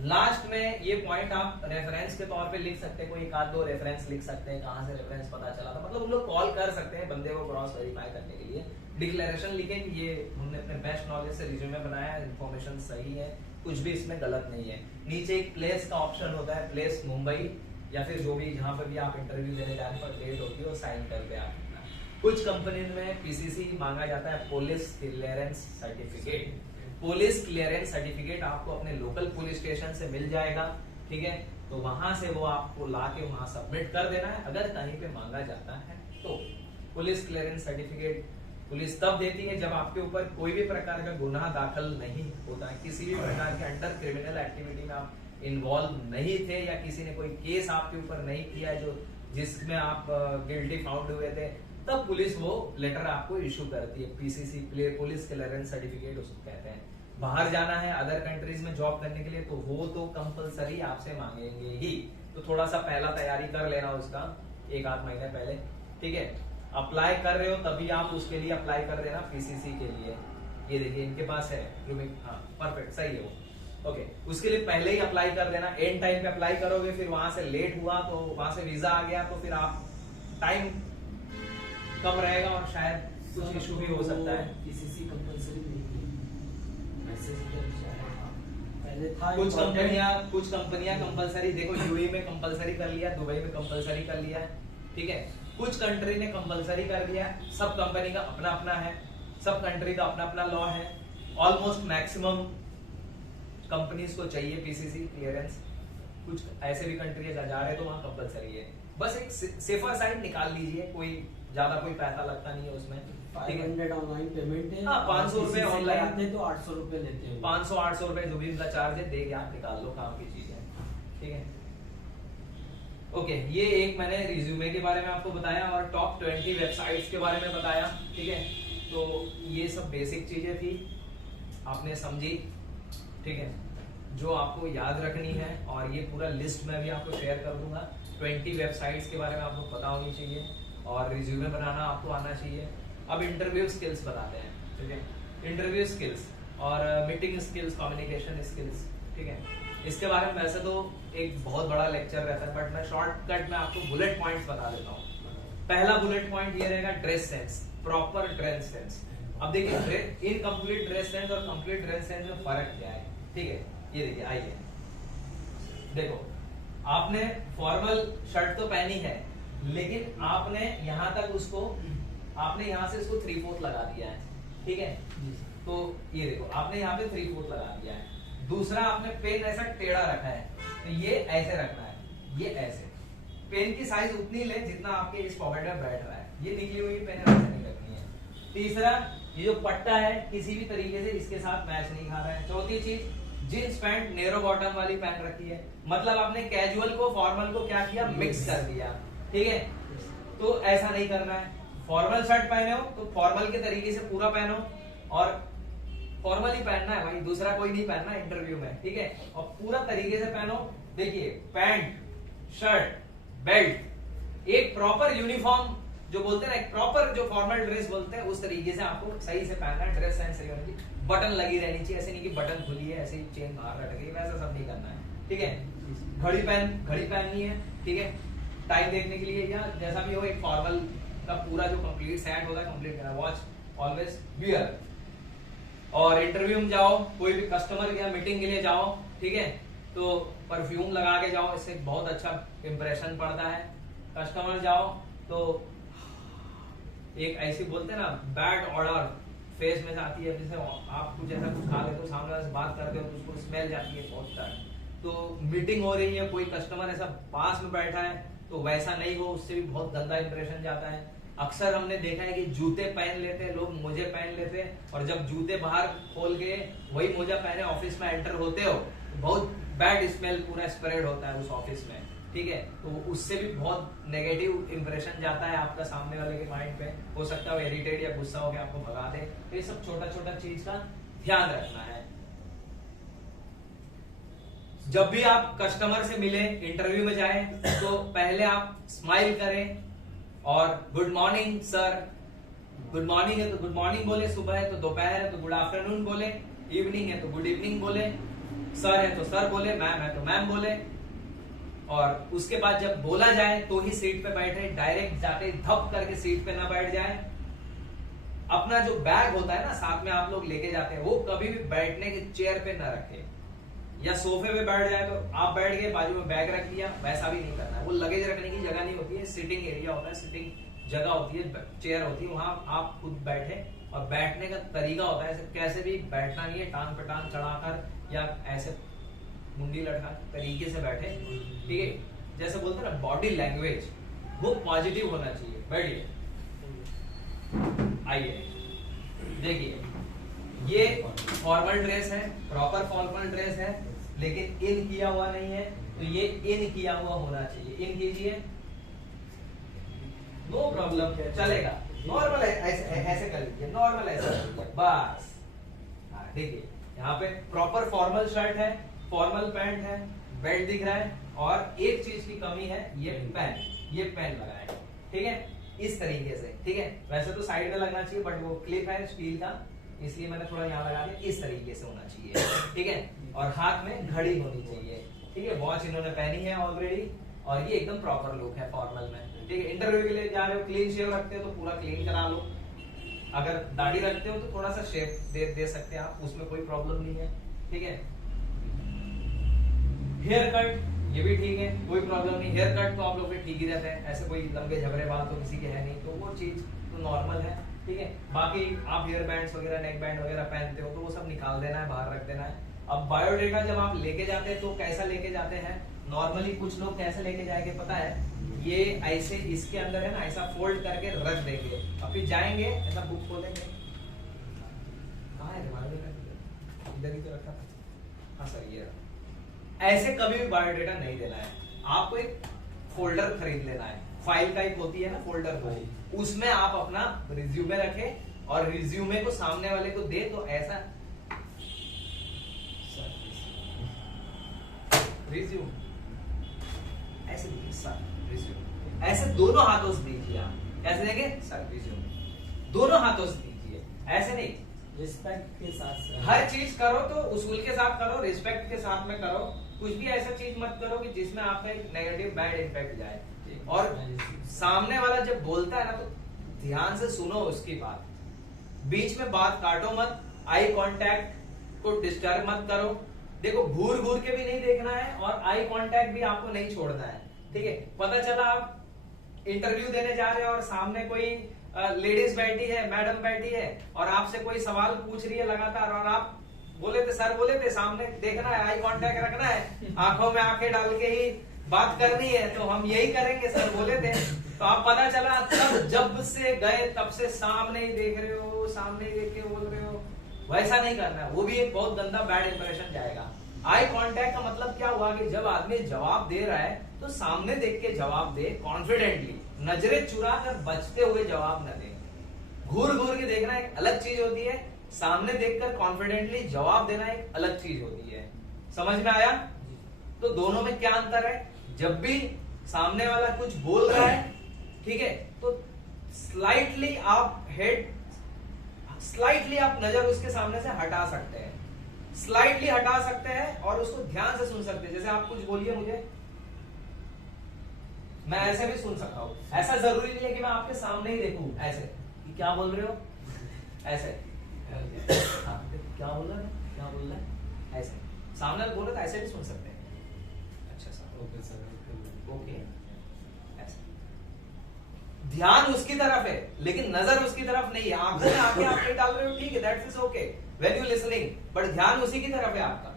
लास्ट में ये पॉइंट आप रेफरेंस के तौर पे लिख सकते हैं, कोई 1-2 रेफरेंस लिख सकते हैं, कहां से रेफरेंस पता चला था, मतलब हम लोग कॉल कर सकते हैं बंदे को क्रॉस वेरीफाई करने के लिए। डिक्लेरेशन लिखें कि ये हमने अपने बेस्ट नॉलेज से रिज्यूमे बनाया, इन्फॉर्मेशन सही है, कुछ भी इसमें गलत नहीं है। नीचे एक प्लेस का ऑप्शन होता है, प्लेस मुंबई या फिर जो भी जहां पर भी आप इंटरव्यू देने जाने पर डेट होती है वो साइन करके आप। कुछ कंपनी में पीसीसी मांगा जाता है, police clearance certificate. Police clearance certificate आपको अपने लोकल पुलिस स्टेशन से मिल जाएगा, ठीक है। तो वहां से वो आपको लाके वहां सबमिट कर देना है, अगर कहीं पे मांगा जाता है तो। पुलिस क्लियरेंस सर्टिफिकेट पुलिस तब देती है जब आपके ऊपर कोई भी प्रकार का गुनाह दाखिल नहीं होता है, किसी भी प्रकार के अंडर क्रिमिनल एक्टिविटी में आप इन्वॉल्व नहीं थे, या किसी ने कोई केस आपके ऊपर नहीं किया जो जिसमें आप गिल्टी फाउंड हुए थे, तब पुलिस वो लेटर आपको इशू करती है। पीसीसी, पुलिस क्लियरेंस सर्टिफिकेट उसको कहते हैं। बाहर जाना है अदर कंट्रीज में जॉब करने के लिए, तो वो तो कंपलसरी आपसे मांगेंगे ही। तो थोड़ा सा पहला तैयारी कर लेना उसका, 1-8 महीने पहले, ठीक है। अप्लाई कर रहे हो तभी आप उसके लिए अप्लाई कर देना पीसीसी के लिए। ये देखिए इनके पास है, हाँ परफेक्ट, सही है वो। ओके, उसके लिए पहले ही अप्लाई कर देना। एंड टाइम पे अप्लाई करोगे, फिर वहां से लेट हुआ तो वहां से वीजा आ गया, तो फिर आप टाइम कम रहेगा और शायद कुछ इशू भी हो सकता है। पीसीसी कंपलसरी नहीं है, मैसेज पहले था। कुछ कंपनियां कंपलसरी, देखो यूएई में कंपलसरी कर लिया, दुबई में कंपलसरी कर लिया, ठीक है। कुछ कंट्री ने कंपलसरी कर दिया। सब कंपनी का अपना अपना है, सब कंट्री का अपना अपना लॉ है। ऑलमोस्ट मैक्सिमम कंपनीज को चाहिए पीसीसी क्लियरेंस। कुछ ऐसे भी कंट्री जा रहे तो वहां कंपलसरी है। बस एक सेफर साइड निकाल लीजिए, कोई ज्यादा कोई पैसा लगता नहीं है उसमें। 500 ऑनलाइन पेमेंट है। हाँ, 500 रुपए ऑनलाइन आते तो 800 रुपए लेते हैं। 500-800 रुपए जो भी उनका चार्ज है, दे के आप निकाल लो, काम की चीज है, ठीक है। ओके, ये एक मैंने रिज्यूमे के बारे में आपको बताया और टॉप 20 वेबसाइट्स के बारे में बताया, ठीक है। तो ये सब बेसिक चीजें थी, आपने समझी, ठीक है, जो आपको याद रखनी है। और ये पूरा लिस्ट मैं भी आपको शेयर कर दूंगा। 20 वेबसाइट्स के बारे में आपको पता होनी चाहिए और रिज्यूमे बनाना आपको आना चाहिए। अब इंटरव्यू स्किल्स बताते हैं, ठीक है। इंटरव्यू स्किल्स और मीटिंग स्किल्स, कम्युनिकेशन स्किल्स, ठीक है। इसके बारे में वैसे तो एक बहुत बड़ा लेक्चर रहता है, बट मैं शॉर्टकट में आपको बुलेट पॉइंट्स बता देता हूँ। पहला बुलेट पॉइंट ये रहेगा, dress sense, proper dress sense. अब देखिए इनकम्प्लीट ड्रेस सेंस और कंप्लीट ड्रेस सेंस में फर्क क्या है, ठीक है। ये देखिए, आइए देखो, आपने फॉर्मल शर्ट तो पहनी है, लेकिन आपने यहाँ तक उसको, आपने यहाँ से इसको 3/4 लगा दिया है, ठीक है। तो ये देखो, आपने यहाँ पे 3/4 लगा दिया है। दूसरा, आपने पेन ऐसा टेढ़ा रखा है, तो ये ऐसे रखना है, ये ऐसे। पेन की साइज उतनी ले जितना आपके इस पॉकेट में बैठ रहा है, ये निकली हुई पेन ऐसे नहीं रखनी है। तीसरा, ये जो पट्टा है किसी भी तरीके से इसके साथ मैच नहीं खा रहा है। चौथी चीज, जींस पैंट नेरो बॉटम वाली पहन रखी है, मतलब आपने कैजुअल को फॉर्मल को क्या किया, मिक्स कर दिया, ठीक है। तो ऐसा नहीं करना है। फॉर्मल शर्ट पहने हो तो फॉर्मल के तरीके से पूरा पहनो, और फॉर्मल ही पहनना है भाई, दूसरा कोई नहीं पहनना इंटरव्यू में, ठीक है। और पूरा तरीके से पहनो। देखिए, पैंट, शर्ट, बेल्ट, एक प्रॉपर यूनिफॉर्म जो बोलते हैं ना, एक प्रॉपर जो फॉर्मल ड्रेस बोलते हैं, उस तरीके से आपको सही से पहनना है। ड्रेस सेंस सही होनी चाहिए, बटन लगी रहनी चाहिए, ऐसे नहीं कि बटन खुली है ऐसे ही चेन बाहर लटक गई, वैसा सब नहीं करना है, ठीक है। घड़ी पहननी है, ठीक है, टाइम देखने के लिए, या जैसा भी हो, एक फॉर्मल का पूरा जो कंप्लीट सेट होता है कंप्लीट करना। Watch always wear. और इंटरव्यू में जाओ, कोई भी कस्टमर या मीटिंग के लिए जाओ, ठीक है, तो परफ्यूम लगा के जाओ, इससे बहुत अच्छा इंप्रेशन पड़ता है। कस्टमर जाओ तो एक ऐसी बोलते हैं ना बैड ऑर्डर फेस में से आती है, जैसे आप कुछ ऐसा कुछ खा लेते हो, सामने वाले से बात करते हो तो उसको स्मेल जाती है बहुत तरह। तो मीटिंग हो रही है, कोई कस्टमर ऐसा पास में बैठा है तो वैसा नहीं हो, उससे भी बहुत गंदा इंप्रेशन जाता है। अक्सर हमने देखा है कि जूते पहन लेते हैं लोग, मोजे पहन लेते हैं, और जब जूते बाहर खोल के वही मोजा पहने ऑफिस में एंटर होते हो तो बहुत बैड स्मेल पूरा स्प्रेड होता है उस ऑफिस में, ठीक है। तो उससे भी बहुत नेगेटिव इंप्रेशन जाता है आपका सामने वाले के माइंड पे, हो सकता है वो इरिटेट या गुस्सा होकर आपको भगा दे। तो ये सब छोटा छोटा चीज का ध्यान रखना है। जब भी आप कस्टमर से मिले, इंटरव्यू में जाएं, तो पहले आप स्माइल करें और good morning sir, good morning है तो गुड मॉर्निंग बोले, सुबह है तो दोपहर है तो गुड आफ्टरनून बोले, इवनिंग है तो गुड इवनिंग बोले, सर है तो सर बोले, मैम है तो मैम बोले। और उसके बाद जब बोला जाए तो ही सीट पे बैठे, डायरेक्ट जाके धप करके सीट पे ना बैठ जाए। अपना जो बैग होता है ना साथ में आप लोग लेके जाते हैं, वो कभी भी बैठने के चेयर पे ना रखे, या सोफे पे बैठ जाए तो आप बैठ गए, बाजू में बैग रख दिया, वैसा भी नहीं करना है। वो लगेज रखने की जगह नहीं होती है, सिटिंग एरिया होता है, सिटिंग जगह होती है, चेयर होती है, वहां आप खुद बैठे। और बैठने का तरीका होता है, ऐसे कैसे भी बैठना नहीं है, टांग पे टांग चढ़ाकर या ऐसे मुंडी लटका तरीके से बैठे, ठीक है। जैसे बोलते हैं ना बॉडी लैंग्वेज वो पॉजिटिव होना चाहिए। बैठिए, आइए देखिए, ये फॉर्मल ड्रेस है, प्रॉपर फॉर्मल ड्रेस है, लेकिन इन किया हुआ नहीं है, तो ये इन किया हुआ होना चाहिए। इन कीजिए, नो प्रॉब्लम, चलेगा। नॉर्मल ऐसे कर लीजिए, नॉर्मल ऐसे बस। देखिए यहाँ पे प्रॉपर फॉर्मल शर्ट है, फॉर्मल पैंट है, बेल्ट दिख रहा है, और एक चीज की कमी है, ये पेन लगा है, ठीक है, इस तरीके से, ठीक है। वैसे तो साइड में लगना चाहिए, बट वो क्लिप है स्टील का, इसलिए मैंने थोड़ा यहाँ लगा दिया। इस तरीके से होना चाहिए, ठीक है। और हाथ में घड़ी होनी चाहिए, ठीक है। वॉच इन्होंने पहनी है ऑलरेडी, और ये एकदम प्रॉपर लुक है फॉर्मल में, ठीक है। इंटरव्यू के लिए जा रहे हो, क्लीन शेव रखते हो तो पूरा क्लीन करा लो, अगर दाढ़ी रखते हो तो थोड़ा सा शेप दे सकते हैं आप, उसमें कोई प्रॉब्लम नहीं है, ठीक है। हेयर कट ये भी ठीक है, कोई प्रॉब्लम नहीं। हेयर कट तो आप लोग के ठीक ही रहते हैं, ऐसे कोई लंबे झबरे बाल तो किसी के है नहीं, तो वो चीज तो नॉर्मल है, ठीक है। बाकी आप हेयर बैंड्स वगैरह, नेक बैंड वगैरह पहनते हो तो वो सब निकाल देना है, बाहर रख देना है। अब बायोडेटा जब आप लेके जाते हैं तो कैसा लेके जाते हैं, नॉर्मली कुछ लोग कैसे लेके जाएंगे पता है, ये ऐसे इसके अंदर है ना, ऐसा फोल्ड करके रख देंगे, और फिर जाएंगे ऐसा बुक खोलेंगे, कहाँ है बायोडेटा, इधर ही तो रखा था, हाँ सर ये ऐसे कभी भी बायोडेटा नहीं देना है। आपको एक फोल्डर खरीद लेना है, फाइल टाइप होती है ना फोल्डर को, उसमें आप अपना रिज्यूमे रखें और रिज्यूमे को सामने वाले को दे, तो ऐसा रिज्यूम ऐसे दीजिए सर, रिज्यूम ऐसे दोनों हाथों से दीजिए। आप ऐसे देंगे सर रिज्यूम, दोनों हाथों से दीजिए, ऐसे नहीं। रिस्पेक्ट के साथ हर चीज करो तो उसूल के साथ करो, रिस्पेक्ट के साथ में करो, कुछ भी ऐसा चीज मत करो कि जिसमें आपका एक नेगेटिव बैड इम्पैक्ट जाए। और सामने वाला जब बोलता है ना तो ध्यान से सुनो उसकी बात, बीच में बात काटो मत, आई कांटेक्ट को डिस्टर्ब मत करो। देखो घूर घूर के भी नहीं देखना है, और आई कांटेक्ट भी आपको नहीं छोड़ना है, ठीक है। पता चला आप इंटरव्यू देने जा रहे हो और सामने कोई लेडीज बैठी है, मैडम बैठी है, और आपसे कोई सवाल पूछ रही है लगातार, और आप बोले थे सर, बोले थे सामने देखना है, आई कांटेक्ट रखना है, आंखों में आंखें डाल के ही बात करनी है, तो हम यही करेंगे सर बोले थे। तो आप पता चला तब जब से गए तब से सामने ही देख रहे हो, सामने ही देख के बोल रहे हो, वैसा नहीं करना है, वो भी एक बहुत गंदा बैड इंप्रेशन जाएगा। आई कांटेक्ट का मतलब क्या हुआ कि जब आदमी जवाब दे रहा है तो सामने देख के जवाब दे, कॉन्फिडेंटली, नजरें चुरा कर बचते हुए जवाब न दे। घूर घूर के देखना एक अलग चीज होती है, सामने देखकर कॉन्फिडेंटली जवाब देना एक अलग चीज होती है। समझ में आया? तो दोनों में क्या अंतर है? जब भी सामने वाला कुछ बोल रहा है, ठीक है, तो स्लाइटली आप नजर उसके सामने से हटा सकते हैं, स्लाइटली हटा सकते हैं, और उसको ध्यान से सुन सकते हैं। जैसे आप कुछ बोलिए मुझे, मैं ऐसे भी सुन सकता हूं, ऐसा जरूरी नहीं है कि मैं आपके सामने ही देखूं ऐसे कि क्या बोल रहे हो, ऐसे क्या बोल रहा है, क्या बोल रहा है, ऐसे सामने बोले तो ऐसे भी सुन सकते हैं। अच्छा सर, ओके सर, ओके, ऐसे ध्यान उसकी तरफ है लेकिन नजर उसकी तरफ नहीं है। आंखों में आंखें आप नहीं डाल रहे हो, ठीक है, that is okay when you listening, but ध्यान उसी की तरफ है आपका।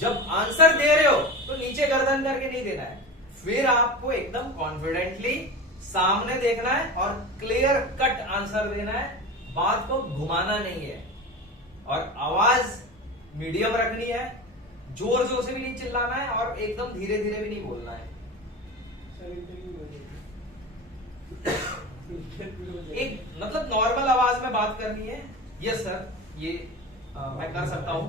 जब आंसर दे रहे हो तो नीचे गर्दन करके नहीं देना है, फिर आपको एकदम कॉन्फिडेंटली सामने देखना है और क्लियर कट आंसर देना है, बात को घुमाना नहीं है। और आवाज मीडियम रखनी है, जोर जोर से भी नहीं चिल्लाना है और एकदम धीरे धीरे भी नहीं बोलना है। एक मतलब नॉर्मल आवाज में बात करनी है। यस सर, ये मैं कर सकता हूं।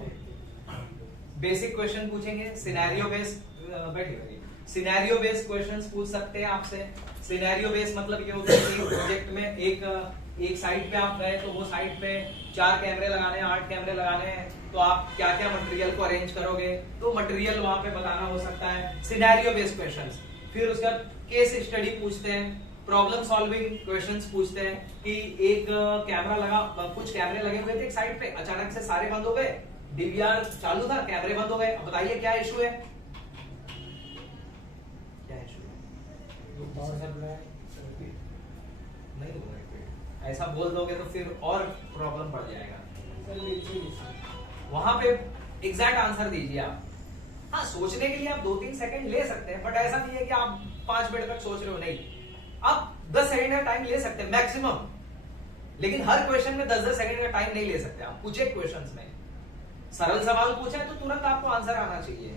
बेसिक क्वेश्चन पूछेंगे, सिनेरियो बेस्ड, बैठिए, सिनेरियो बेस्ड क्वेश्चंस पूछ सकते हैं आपसे। सिनेरियो बेस्ड मतलब ये होता है कि प्रोजेक्ट में एक साइट पे आप गए तो वो साइट पे 4 कैमरे लगाने हैं, 8 कैमरे लगाने हैं, तो आप क्या क्या मटेरियल को अरेंज करोगे, तो मटेरियल वहां पे बताना हो सकता है। Scenario based questions. फिर उसका केस स्टडी पूछते हैं, प्रॉब्लम सॉल्विंग क्वेश्चंस पूछते हैं कि एक कैमरा लगा, कुछ कैमरे लगे हुए थे एक साइड पे, अचानक से सारे बंद हो गए, डीवीआर चालू था, कैमरे बंद हो गए, अब बताइए क्या इशू है, क्या इशू है? पावर सप्लाई नहीं होगा, ऐसा बोल दोगे तो फिर और प्रॉब्लम बढ़ जाएगा। वहां पे एग्जैक्ट आंसर दीजिए आप। हाँ, सोचने के लिए आप 2-3 सेकंड ले सकते हैं, बट ऐसा नहीं है कि आप 5 मिनट तक सोच रहे हो, नहीं, आप 10 सेकंड का टाइम ले सकते हैं मैक्सिमम, लेकिन हर क्वेश्चन में 10-10 सेकंड का टाइम नहीं ले सकते आप। कुछ एक क्वेश्चंस में सरल सवाल पूछा है तो तुरंत आपको आंसर आना चाहिए।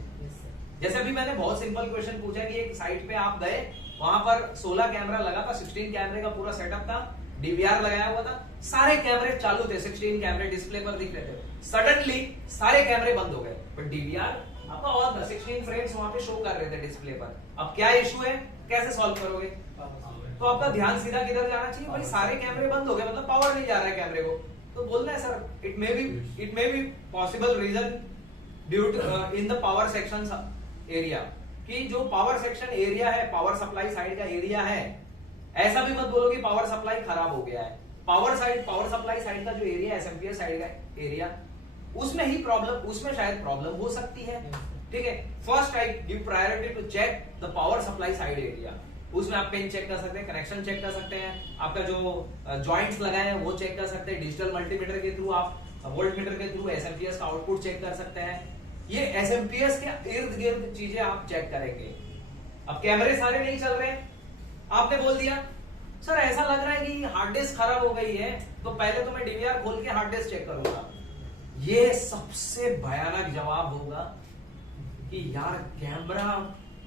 जैसे अभी मैंने बहुत सिंपल क्वेश्चन पूछा कि एक साइट पे आप गए, वहां पर 16 कैमरा लगा था, 16 कैमरे का पूरा सेटअप था, डीवीआर लगाया हुआ था, सारे कैमरे चालू थे, 16 कैमरे डिस्प्ले पर दिख रहे थे, सडनली सारे कैमरे बंद हो गए, बट डीवीआर आपका ऑन था, 16 फ्रेम्स वहां पे शो कर रहे थे डिस्प्ले पर। अब क्या इशू है, कैसे सॉल्व करोगे? तो आपका ध्यान सीधा किधर जाना चाहिए, भाई सारे कैमरे बंद हो गए, मतलब पावर नहीं जा रहा है कैमरे को, तो बोलना है sir it may be possible reason due to in the power section area, कि जो पावर सेक्शन एरिया है, पावर सप्लाई साइड का एरिया है, ऐसा भी मत बोलो कि पावर सप्लाई खराब हो गया है। पावर सप्लाई साइड का जो एरिया है, एसएमपीएस साइड का एरिया, उसमें ही प्रॉब्लम, उसमें शायद प्रॉब्लम हो सकती है, ठीक है। First I give priority to check the power supply side area, उसमें आप पिन चेक कर सकते हैं, कनेक्शन चेक कर सकते हैं, आपका जो जॉइंट्स लगाए हैं वो चेक कर सकते हैं, डिजिटल मल्टीमीटर के थ्रू, आप वोल्ट मीटर के थ्रू एसएमपीएस का आउटपुट चेक कर सकते हैं। ये एसएमपीएस के इर्द गिर्द चीजें आप चेक करेंगे। अब कैमरे सारे नहीं चल रहे, आपने बोल दिया सर ऐसा लग रहा है कि हार्ड डिस्क खराब हो गई है, तो पहले तो मैं डीवीआर खोल के हार्ड डिस्क चेक करूंगा। ये सबसे भयानक जवाब होगा कि यार कैमरा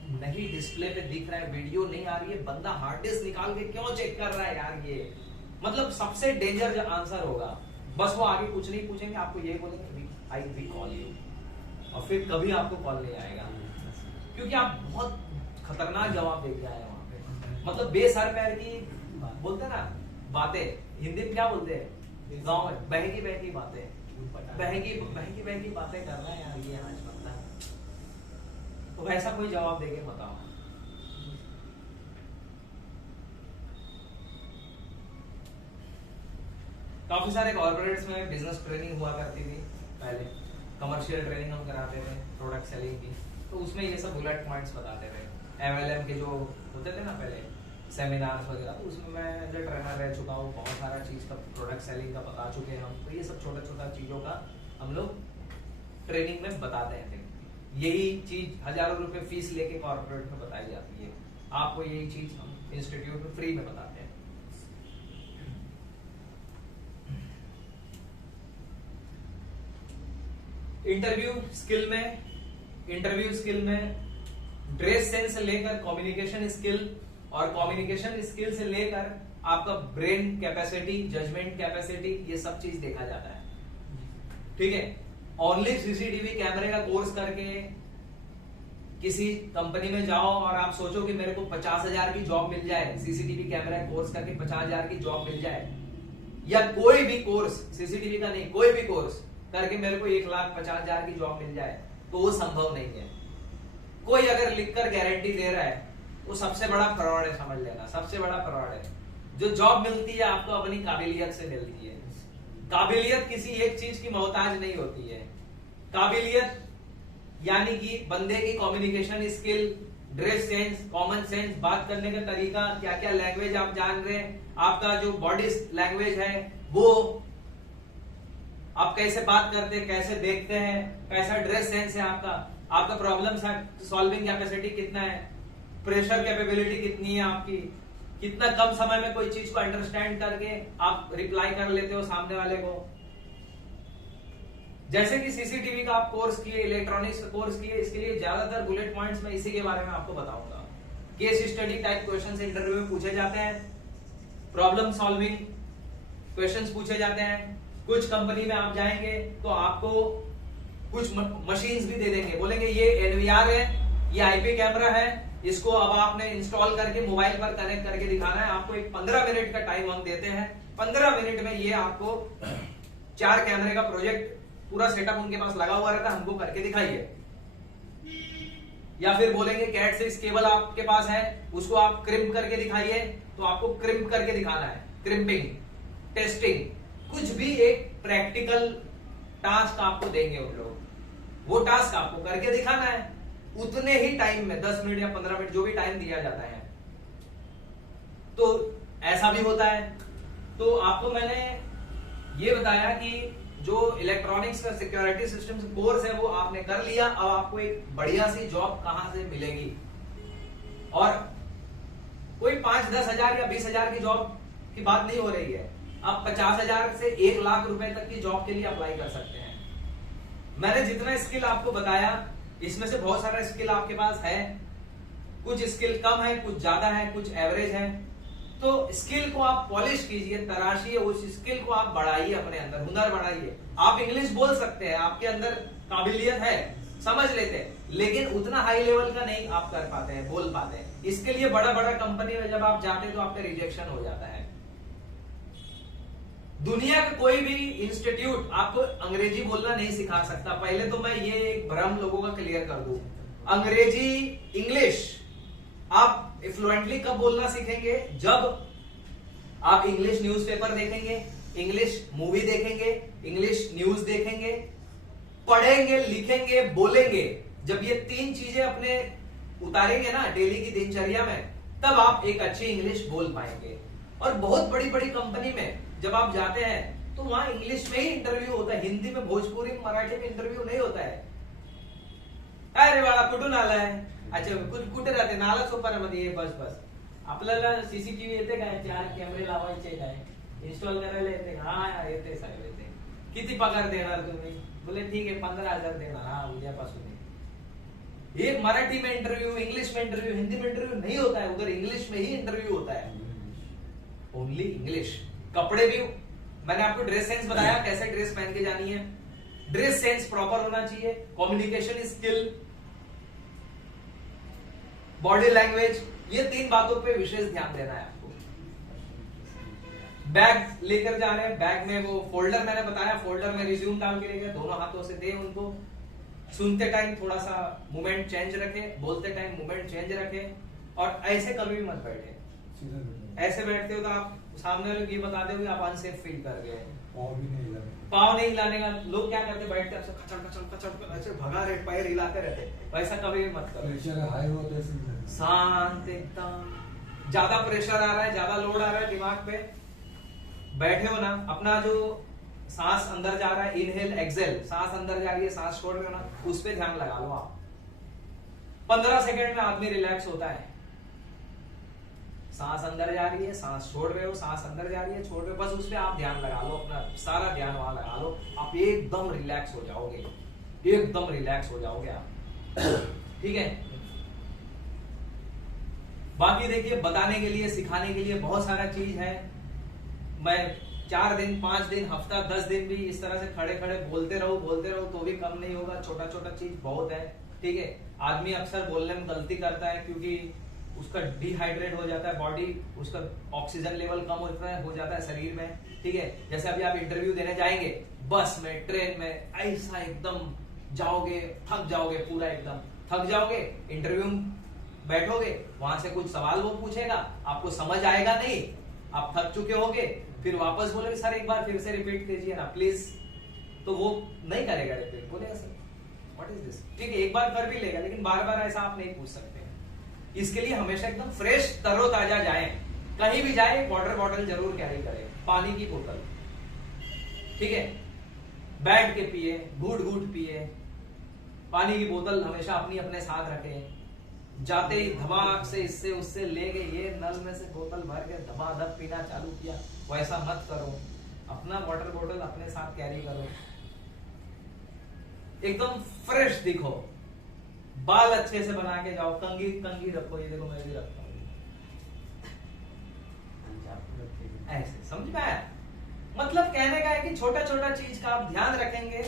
नहीं डिस्प्ले पे दिख रहा है, वीडियो नहीं आ रही है, बंदा हार्ड डिस्क निकाल के क्यों चेक कर रहा है यार, ये मतलब सबसे डेंजर आंसर होगा। बस वो आगे कुछ नहीं पूछेंगे, आपको ये बोलेंगे आई विल कॉल यू, और फिर कभी आपको कॉल नहीं आएगा, क्योंकि आप बहुत खतरनाक जवाब दे के आए वहां पे। मतलब बेसर पैर की बोलते हैं ना बातें, हिंदी में क्या बोलते हैं गाँव में, बहकी बहकी बातें, बहकी बातें कर रहा है यार ये आज बंदा, तो वैसा कोई जवाब देके बताओ। काफी सारे कॉर्पोरेट्स में बिजनेस ट्रेनिंग हुआ करती थी पहले, कमर्शियल ट्रेनिंग हम कराते थे प्रोडक्ट सेलिंग की, तो उसमें ये सब बुलेट पॉइंट्स बताते थे। MLM के जो होते थे ना पहले सेमिनार्स वगैरह, तो उसमें मैं एज ए ट्रेनर रह चुका हूँ, बहुत सारा चीज का प्रोडक्ट सेलिंग का बता चुके हैं हम, तो ये सब छोटा छोटा चीजों का हम लोग ट्रेनिंग में बताते थे। यही चीज हजारों रुपए फीस लेके कॉर्पोरेट में बताई जाती है, आपको यही चीज हम इंस्टीट्यूट में फ्री में बताते हैं। इंटरव्यू स्किल में ड्रेस सेंस से लेकर कम्युनिकेशन स्किल, और कम्युनिकेशन स्किल से लेकर आपका ब्रेन कैपेसिटी, जजमेंट कैपेसिटी, ये सब चीज देखा जाता है, ठीक है। ओनली सीसीटीवी कैमरे का कोर्स करके किसी कंपनी में जाओ और आप सोचो कि मेरे को 50,000 की जॉब मिल जाए, सीसीटीवी कैमरा कोर्स करके 50,000 की जॉब मिल जाए, या कोई भी कोर्स, सीसीटीवी का नहीं, कोई भी कोर्स करके मेरे को 1,50,000 की जॉब मिल जाए, तो वो संभव नहीं है। कोई अगर लिखकर गारंटी दे रहा है, वो सबसे बड़ा फ्रॉड है, समझ लेना, सबसे बड़ा फ्रॉड है। जो जॉब मिलती है आपको अपनी काबिलियत से मिलती है। काबिलियत किसी एक चीज की मोहताज नहीं होती है। काबिलियत यानी कि बंदे की communication skill, dress sense, common sense, बात करने का तरीका, क्या क्या लैंग्वेज आप जान रहे हैं, आपका जो बॉडी लैंग्वेज है वो, आप कैसे बात करते हैं, कैसे देखते हैं, कैसा ड्रेस सेंस है आपका प्रॉब्लम सॉल्विंग कैपेसिटी कितना है, प्रेशर कैपेबिलिटी कितनी है आपकी, कितना कम समय में कोई चीज को अंडरस्टैंड करके आप रिप्लाई कर लेते हो सामने वाले को। जैसे कि सीसीटीवी का आप कोर्स किए, इलेक्ट्रॉनिक्स का कोर्स किए, इसके लिए ज्यादातर बुलेट पॉइंट्स में इसी के बारे में आपको बताऊंगा। Case study type questions interview में पूछे जाते हैं, प्रॉब्लम सॉल्विंग क्वेश्चंस पूछे जाते हैं। कुछ कंपनी में आप जाएंगे तो आपको कुछ मशीन्स भी दे देंगे, बोलेंगे ये एनवीआर है, ये आईपी कैमरा है, इसको अब आपने इंस्टॉल करके मोबाइल पर कनेक्ट करके दिखाना है। आपको एक 15 मिनट का टाइम हम देते हैं, 15 मिनट में ये आपको 4 कैमरे का प्रोजेक्ट पूरा सेटअप उनके पास लगा हुआ रहता है, हमको करके दिखाइए। या फिर बोलेंगे कैट 6 केबल आपके पास है, उसको आप क्रिम्प करके दिखाइए, तो आपको क्रिम्प करके दिखाना है, क्रिम्पिंग, टेस्टिंग, कुछ भी एक प्रैक्टिकल टास्क आपको देंगे उन लोग, वो टास्क आपको करके दिखाना है उतने ही टाइम में, 10 मिनट या 15 मिनट जो भी टाइम दिया जाता है। तो ऐसा भी होता है। तो आपको मैंने ये बताया कि जो इलेक्ट्रॉनिक्स का सिक्योरिटी सिस्टम कोर्स है वो आपने कर लिया, अब आपको एक बढ़िया सी जॉब कहां से मिलेगी, और कोई 5-10 हजार या 20 हजार की जॉब की बात नहीं हो रही है, आप 50,000 से 1 लाख रुपए तक की जॉब के लिए अप्लाई कर सकते हैं। मैंने जितना स्किल आपको बताया इसमें से बहुत सारा स्किल आपके पास है, कुछ स्किल कम है, कुछ ज्यादा है, कुछ एवरेज है। तो स्किल को आप पॉलिश कीजिए, तराशिए, उस स्किल को आप बढ़ाइए, अपने अंदर हुनर बढ़ाइए। आप इंग्लिश बोल सकते हैं, आपके अंदर काबिलियत है, समझ लेते हैं, लेकिन उतना हाई लेवल का नहीं आप कर पाते हैं, बोल पाते हैं। इसके लिए बड़ा बड़ा कंपनी में जब आप जाते हैं तो आपका रिजेक्शन हो जाता है। दुनिया का कोई भी इंस्टीट्यूट आपको अंग्रेजी बोलना नहीं सिखा सकता। पहले तो मैं ये एक भ्रम लोगों का क्लियर कर दूं, अंग्रेजी, इंग्लिश आप फ्लुएंटली कब बोलना सीखेंगे, जब आप इंग्लिश न्यूज़पेपर देखेंगे, इंग्लिश मूवी देखेंगे, इंग्लिश न्यूज देखेंगे, पढ़ेंगे, लिखेंगे, बोलेंगे। जब ये 3 चीजें अपने उतारेंगे ना डेली की दिनचर्या में, तब आप एक अच्छी इंग्लिश बोल पाएंगे। और बहुत बड़ी बड़ी कंपनी में जब आप जाते हैं तो वहां इंग्लिश में ही इंटरव्यू होता है, हिंदी में, भोजपुरी में, मराठी में इंटरव्यू नहीं होता है। अरे बाळा कुठून आलाय, अच्छा कुठे राहते, नालाच मध्ये, बस आपल्याला सीसीटीव्ही येते काय, 4 कॅमेरे लावायचे काय, इन्स्टॉल करायला येते, हा येते साहेब येते, किती पगार देणार तुम्ही, बोले ठीक है 15,000 देणार, हा उद्यापासून। एक मराठी में इंटरव्यू, इंग्लिश में इंटरव्यू, हिंदी में इंटरव्यू नहीं होता है, उधर इंग्लिश में ही इंटरव्यू होता है, ओनली इंग्लिश। कपड़े भी मैंने आपको ड्रेस सेंस बताया, कैसे ड्रेस पहन के जानी है, ड्रेस सेंस प्रॉपर होना चाहिए, कम्युनिकेशन स्किल, बॉडी लैंग्वेज, ये 3 बातों पे विशेष ध्यान देना है आपको। बैग लेकर जा रहे हैं, बैग में वो फोल्डर मैंने बताया, फोल्डर में रिज्यूम डाल के लेकर दोनों हाथों से दे उनको। सुनते टाइम थोड़ा सा मूवमेंट चेंज रखे, बोलते टाइम मूवमेंट चेंज रखे, और ऐसे कभी भी मत बैठे। ऐसे बैठते हो तो आप सामने लोग ये बता दोगे आप अनसेफ फील कर गए, पाँव नहीं हिलाने का। लोग क्या करते, बैठते हैं कचड़ कचड़ कचड़ ऐसे भगा रहे, पैर हिलाते रहते, वैसा कभी भी मत करो। शांत एकदम, ज्यादा प्रेशर आ रहा है, ज्यादा लोड आ रहा है दिमाग पे, बैठे हो ना, अपना जो सांस अंदर जा रहा है, इनहेल एक्सेल, सांस अंदर जा रही है, सांस छोड़ रहे हो ना, उस पे ध्यान लगा लो आप। 15 सेकंड में आदमी रिलैक्स होता है। सांस अंदर जा रही है, सांस छोड़ रहे हो, सांस अंदर जा रही है, छोड़ रहे हो, बस उस पे आप ध्यान लगा लो, अपना सारा ध्यान वहां लगा लो, आप एकदम रिलैक्स हो जाओगे, एकदम रिलैक्स हो जाओगे आप। ठीक है। बाकी देखिए, बताने के लिए, सिखाने के लिए बहुत सारा चीज है। मैं 4 दिन, 5 दिन, हफ्ता, 10 दिन भी इस तरह से खड़े खड़े बोलते रहो तो भी कम नहीं होगा। छोटा छोटा चीज बहुत है। ठीक है। आदमी अक्सर बोलने में गलती करता है क्योंकि उसका डिहाइड्रेट हो जाता है बॉडी, उसका ऑक्सीजन लेवल कम हो जाता है शरीर में। ठीक है। जैसे अभी आप इंटरव्यू देने जाएंगे, बस में, ट्रेन में, ऐसा एकदम जाओगे, थक जाओगे, पूरा एकदम थक जाओगे। इंटरव्यू में बैठोगे, वहां से कुछ सवाल वो पूछेगा, आपको समझ आएगा नहीं, आप थक चुके होगे, फिर वापस बोलोगे सर एक बार फिर से रिपीट कीजिए ना प्लीज, तो वो नहीं करेगा रिपीट, बोलेगा सर व्हाट इज दिस। ठीक है, एक बार कर भी लेगा, लेकिन बार बार ऐसा आप नहीं पूछ सकते। इसके लिए हमेशा एकदम फ्रेश तरोताजा जाए, कहीं भी जाए वाटर बॉटल जरूर कैरी करें, पानी की बोतल, ठीक है, बैठ के पिए, घूट घूट पिए, पानी की बोतल हमेशा अपनी अपने साथ रखें, जाते ही धमाक से इससे उससे ले गए, ये नल में से बोतल भर के धमाधम पीना चालू किया, वैसा मत करो, अपना वाटर बॉटल अपने साथ कैरी करो, एकदम फ्रेश दिखो, बाल अच्छे से बना के जाओ, कंघी कंघी रखो, ये देखो मैं भी रखता हूँ ऐसे, समझ में आया? मतलब कहने का है कि छोटा छोटा चीज का आप ध्यान रखेंगे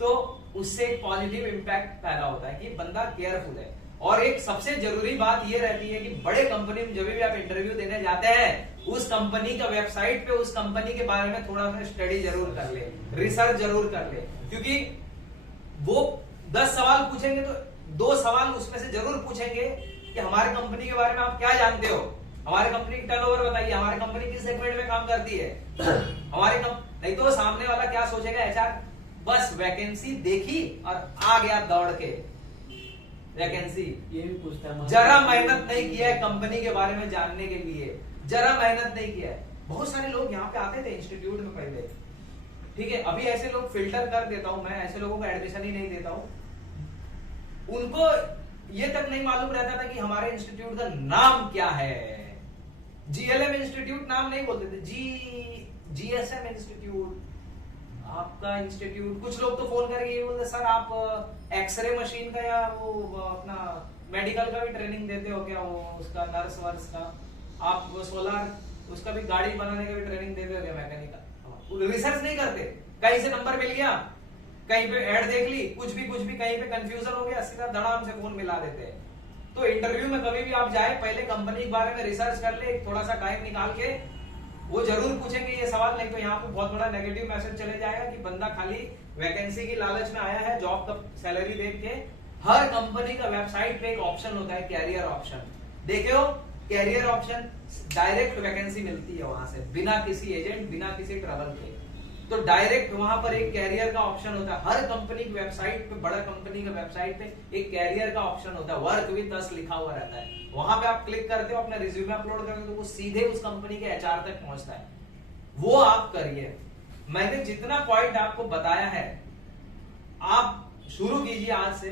तो उससे एक पॉजिटिव इंपैक्ट पैदा होता है कि बंदा केयरफुल है। और एक सबसे जरूरी बात यह रहती है कि बड़े कंपनी में जब भी आप इंटरव्यू देने जाते हैं, उस कंपनी का वेबसाइट पे उस कंपनी के बारे में थोड़ा सा स्टडी जरूर कर ले, रिसर्च जरूर कर ले, क्योंकि वो 10 सवाल पूछेंगे तो 2 सवाल उसमें से जरूर पूछेंगे कि हमारे कंपनी के बारे में आप क्या जानते हो, हमारे कंपनी की टर्नओवर बताइए, हमारी कंपनी किस सेगमेंट में काम करती है, हमारे नहीं तो सामने वाला क्या सोचेगा, एचआर बस वैकेंसी देखी और आ गया दौड़ के, वैकेंसी ये भी पूछता है, जरा मेहनत नहीं किया है कंपनी के बारे में जानने के लिए, जरा मेहनत नहीं किया है। बहुत सारे लोग यहाँ पे आते थे इंस्टीट्यूट में पहले, ठीक है, अभी ऐसे लोग फिल्टर कर देता हूं मैं, ऐसे लोगों को एडमिशन ही नहीं देता हूं। उनको ये तक नहीं मालूम रहता था कि हमारे इंस्टीट्यूट का नाम क्या है, जीएलएम इंस्टीट्यूट नाम नहीं बोलते थे, जीएसएम इंस्टीट्यूट, आपका इंस्टीट्यूट। कुछ लोग तो फोन करके ये बोलते, सर आप एक्सरे मशीन का या वो अपना मेडिकल का भी ट्रेनिंग देते हो क्या, वो उसका नर्स वर्स का, आप वो सोलर उसका भी गाड़ी बनाने का भी ट्रेनिंग देते हो क्या, मैकेनिकल। रिसर्च नहीं करते, कहीं से नंबर मिल गया, कहीं पे ऐड देख ली, कुछ भी कहीं पे कंफ्यूजन हो गया, सीधा धड़ाम से फोन मिला देते हैं। तो इंटरव्यू में कभी भी आप जाए, पहले कंपनी के बारे में रिसर्च कर ले, थोड़ा सा टाइम निकाल के, वो जरूर पूछेंगे ये सवाल, नहीं तो यहाँ पे बहुत बड़ा नेगेटिव मैसेज चले जाएगा कि बंदा खाली वैकेंसी की लालच में आया है, जॉब का सैलरी देख के। हर कंपनी का वेबसाइट पे एक ऑप्शन होता है कैरियर ऑप्शन, देखे हो कैरियर ऑप्शन, डायरेक्ट वैकेंसी मिलती है वहां से, बिना किसी एजेंट, बिना किसी ट्रबल के। तो डायरेक्ट वहां पर एक कैरियर का ऑप्शन होता है, हर कंपनी की वेबसाइट पे, बड़ा कंपनी के वेबसाइट पे एक कैरियर का ऑप्शन होता है, वर्क विद अस लिखा हुआ रहता है, वहां पे आप क्लिक करते हो, अपना रिज्यूमे अपलोड करते हो, तो वो सीधे उस कंपनी के एचआर तक पहुंचता है, वो आप करिए। मैंने जितना पॉइंट आपको बताया है, आप शुरू कीजिए आज से,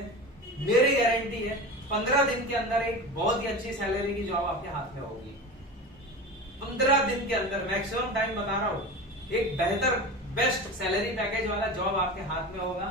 मेरी गारंटी है 15 दिन के अंदर एक बहुत ही अच्छी सैलरी की जॉब आपके हाथ में होगी। 15 दिन के अंदर, मैक्सिमम टाइम बता रहा हूं, एक बेहतर बेस्ट सैलरी पैकेज वाला जॉब आपके हाथ में होगा।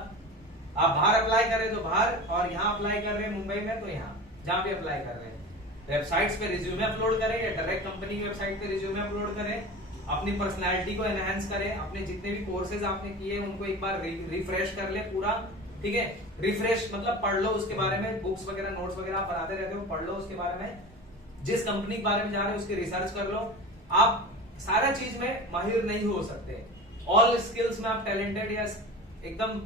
आप बाहर अप्लाई करें तो बाहर, और यहाँ अप्लाई कर रहे हैं मुंबई में तो यहाँ, जहां भी अप्लाई कर रहे हैं, वेबसाइट्स पे रिज्यूमे अपलोड करें या डायरेक्ट कंपनी की वेबसाइट पे रिज्यूमे अपलोड करें, अपनी पर्सनैलिटी को एनहांस करें, अपने जितने भी कोर्सेज आपने किए उनको एक बार रिफ्रेश कर ले पूरा, ठीक है, रिफ्रेश मतलब पढ़ लो उसके बारे में, बुक्स वगैरह नोट्स वगैरह आप बनाते रहते हो, पढ़ लो उसके बारे में, जिस कंपनी के बारे में जा रहे हो उसकी रिसर्च कर लो। आप सारा चीज में माहिर नहीं हो सकते, ऑल स्किल्स में आप टैलेंटेड या एकदम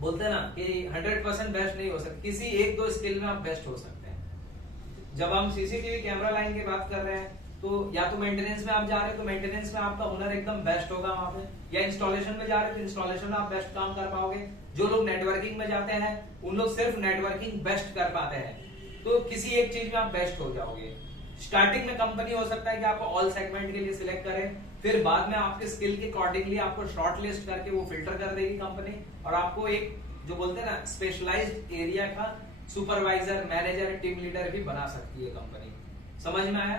बोलते हैं ना कि 100% बेस्ट नहीं हो सकते, किसी 1-2 स्किल में आप बेस्ट हो सकते हैं। जब हम सीसीटीवी कैमरा लाइन की बात कर रहे हैं तो या तो मेंटेनेंस में आप जा रहे हो तो मेंटेनेंस में आपका हुनर एकदम बेस्ट होगा वहां पे, या इंस्टॉलेशन में जा रहे हो तो इंस्टॉलेशन में आप बेस्ट काम कर पाओगे। जो लोग नेटवर्किंग में जाते हैं उन लोग सिर्फ नेटवर्किंग बेस्ट कर पाते हैं, तो किसी एक चीज में आप बेस्ट हो जाओगे। स्टार्टिंग में कंपनी हो सकता है कि आपको ऑल सेगमेंट के लिए सिलेक्ट करें, फिर बाद में आपके स्किल के अकॉर्डिंगली आपको शॉर्ट लिस्ट करके वो फिल्टर कर देगी कंपनी, और आपको एक जो बोलते हैं ना स्पेशलाइज्ड एरिया का सुपरवाइजर, मैनेजर, टीम लीडर भी बना सकती है कंपनी। समझ में आया?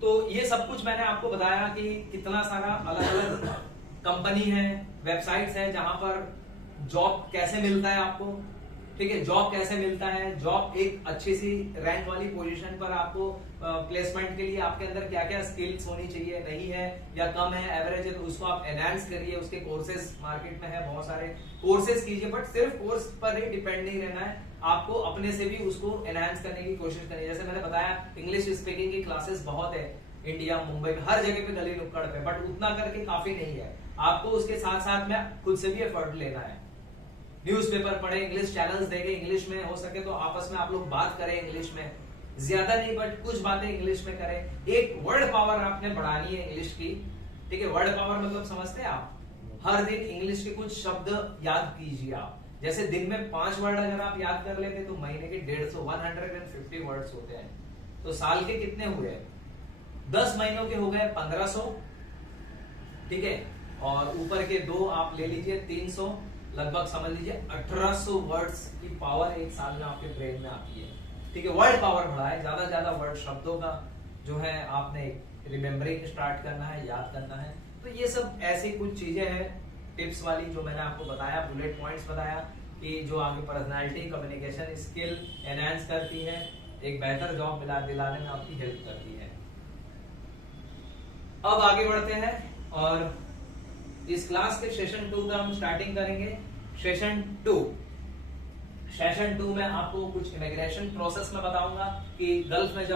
तो ये सब कुछ मैंने आपको बताया कि कितना सारा अलग अलग कंपनी है, वेबसाइट्स है जहां पर जॉब कैसे मिलता है आपको, ठीक है, जॉब कैसे मिलता है, जॉब एक अच्छी सी रैंक वाली पोजीशन पर आपको प्लेसमेंट के लिए आपके अंदर क्या क्या स्किल्स होनी चाहिए, नहीं है या कम है, एवरेज है, तो उसको आप एनहांस करिए। उसके कोर्सेज मार्केट में है, बहुत सारे कोर्सेज कीजिए, बट सिर्फ कोर्स पर ही डिपेंड नहीं रहना है, आपको अपने से भी उसको एनहांस करने की कोशिश करनी है। जैसे मैंने बताया, इंग्लिश स्पीकिंग की क्लासेस बहुत है इंडिया, मुंबई में, हर जगह पे, गली नुक्कड़ पे, बट उतना करके काफी नहीं है। आपको उसके साथ साथ में खुद से भी एफर्ट लेना है। न्यूज़पेपर पढ़े, इंग्लिश चैनल्स देखें, इंग्लिश में हो सके तो आपस में आप लोग बात करें इंग्लिश में, ज्यादा नहीं बट कुछ बातें इंग्लिश में करें। एक वर्ड पावर आपने बढ़ानी है इंग्लिश की, ठीक है। वर्ड पावर मतलब समझते हैं आप, हर दिन इंग्लिश के कुछ शब्द याद कीजिए आप, जैसे दिन में 5 वर्ड अगर आप याद कर लेते तो महीने के 150 वर्ड्स होते हैं, तो साल के कितने हुए? 10 महीनों के हो गए 1500, ठीक है, और ऊपर के 2 आप ले लीजिए 300, लगभग समझ लीजिए 1800 वर्ड्स की पावर एक साल में आपके ब्रेन में आती है, ठीक है। वर्ड पावर बढ़ा है, ज्यादा ज्यादा वर्ड, शब्दों का जो है आपने रिमेम्बरिंग स्टार्ट करना है, याद करना है। तो ये सब ऐसी कुछ चीजें हैं टिप्स वाली जो मैंने आपको बताया, बुलेट पॉइंट्स बताया कि जो आपकी पर्सनालिटी, कम्युनिकेशन स्किल एनहांस करती है, एक बेहतर जॉब दिलाने में आपकी हेल्प करती है। अब आगे बढ़ते हैं और इस क्लास के सेशन 2 का हम स्टार्टिंग करेंगे। सेशन 2 में आपको कुछ इमिग्रेशन प्रोसेस में बताऊंगा कि गल्फ में जब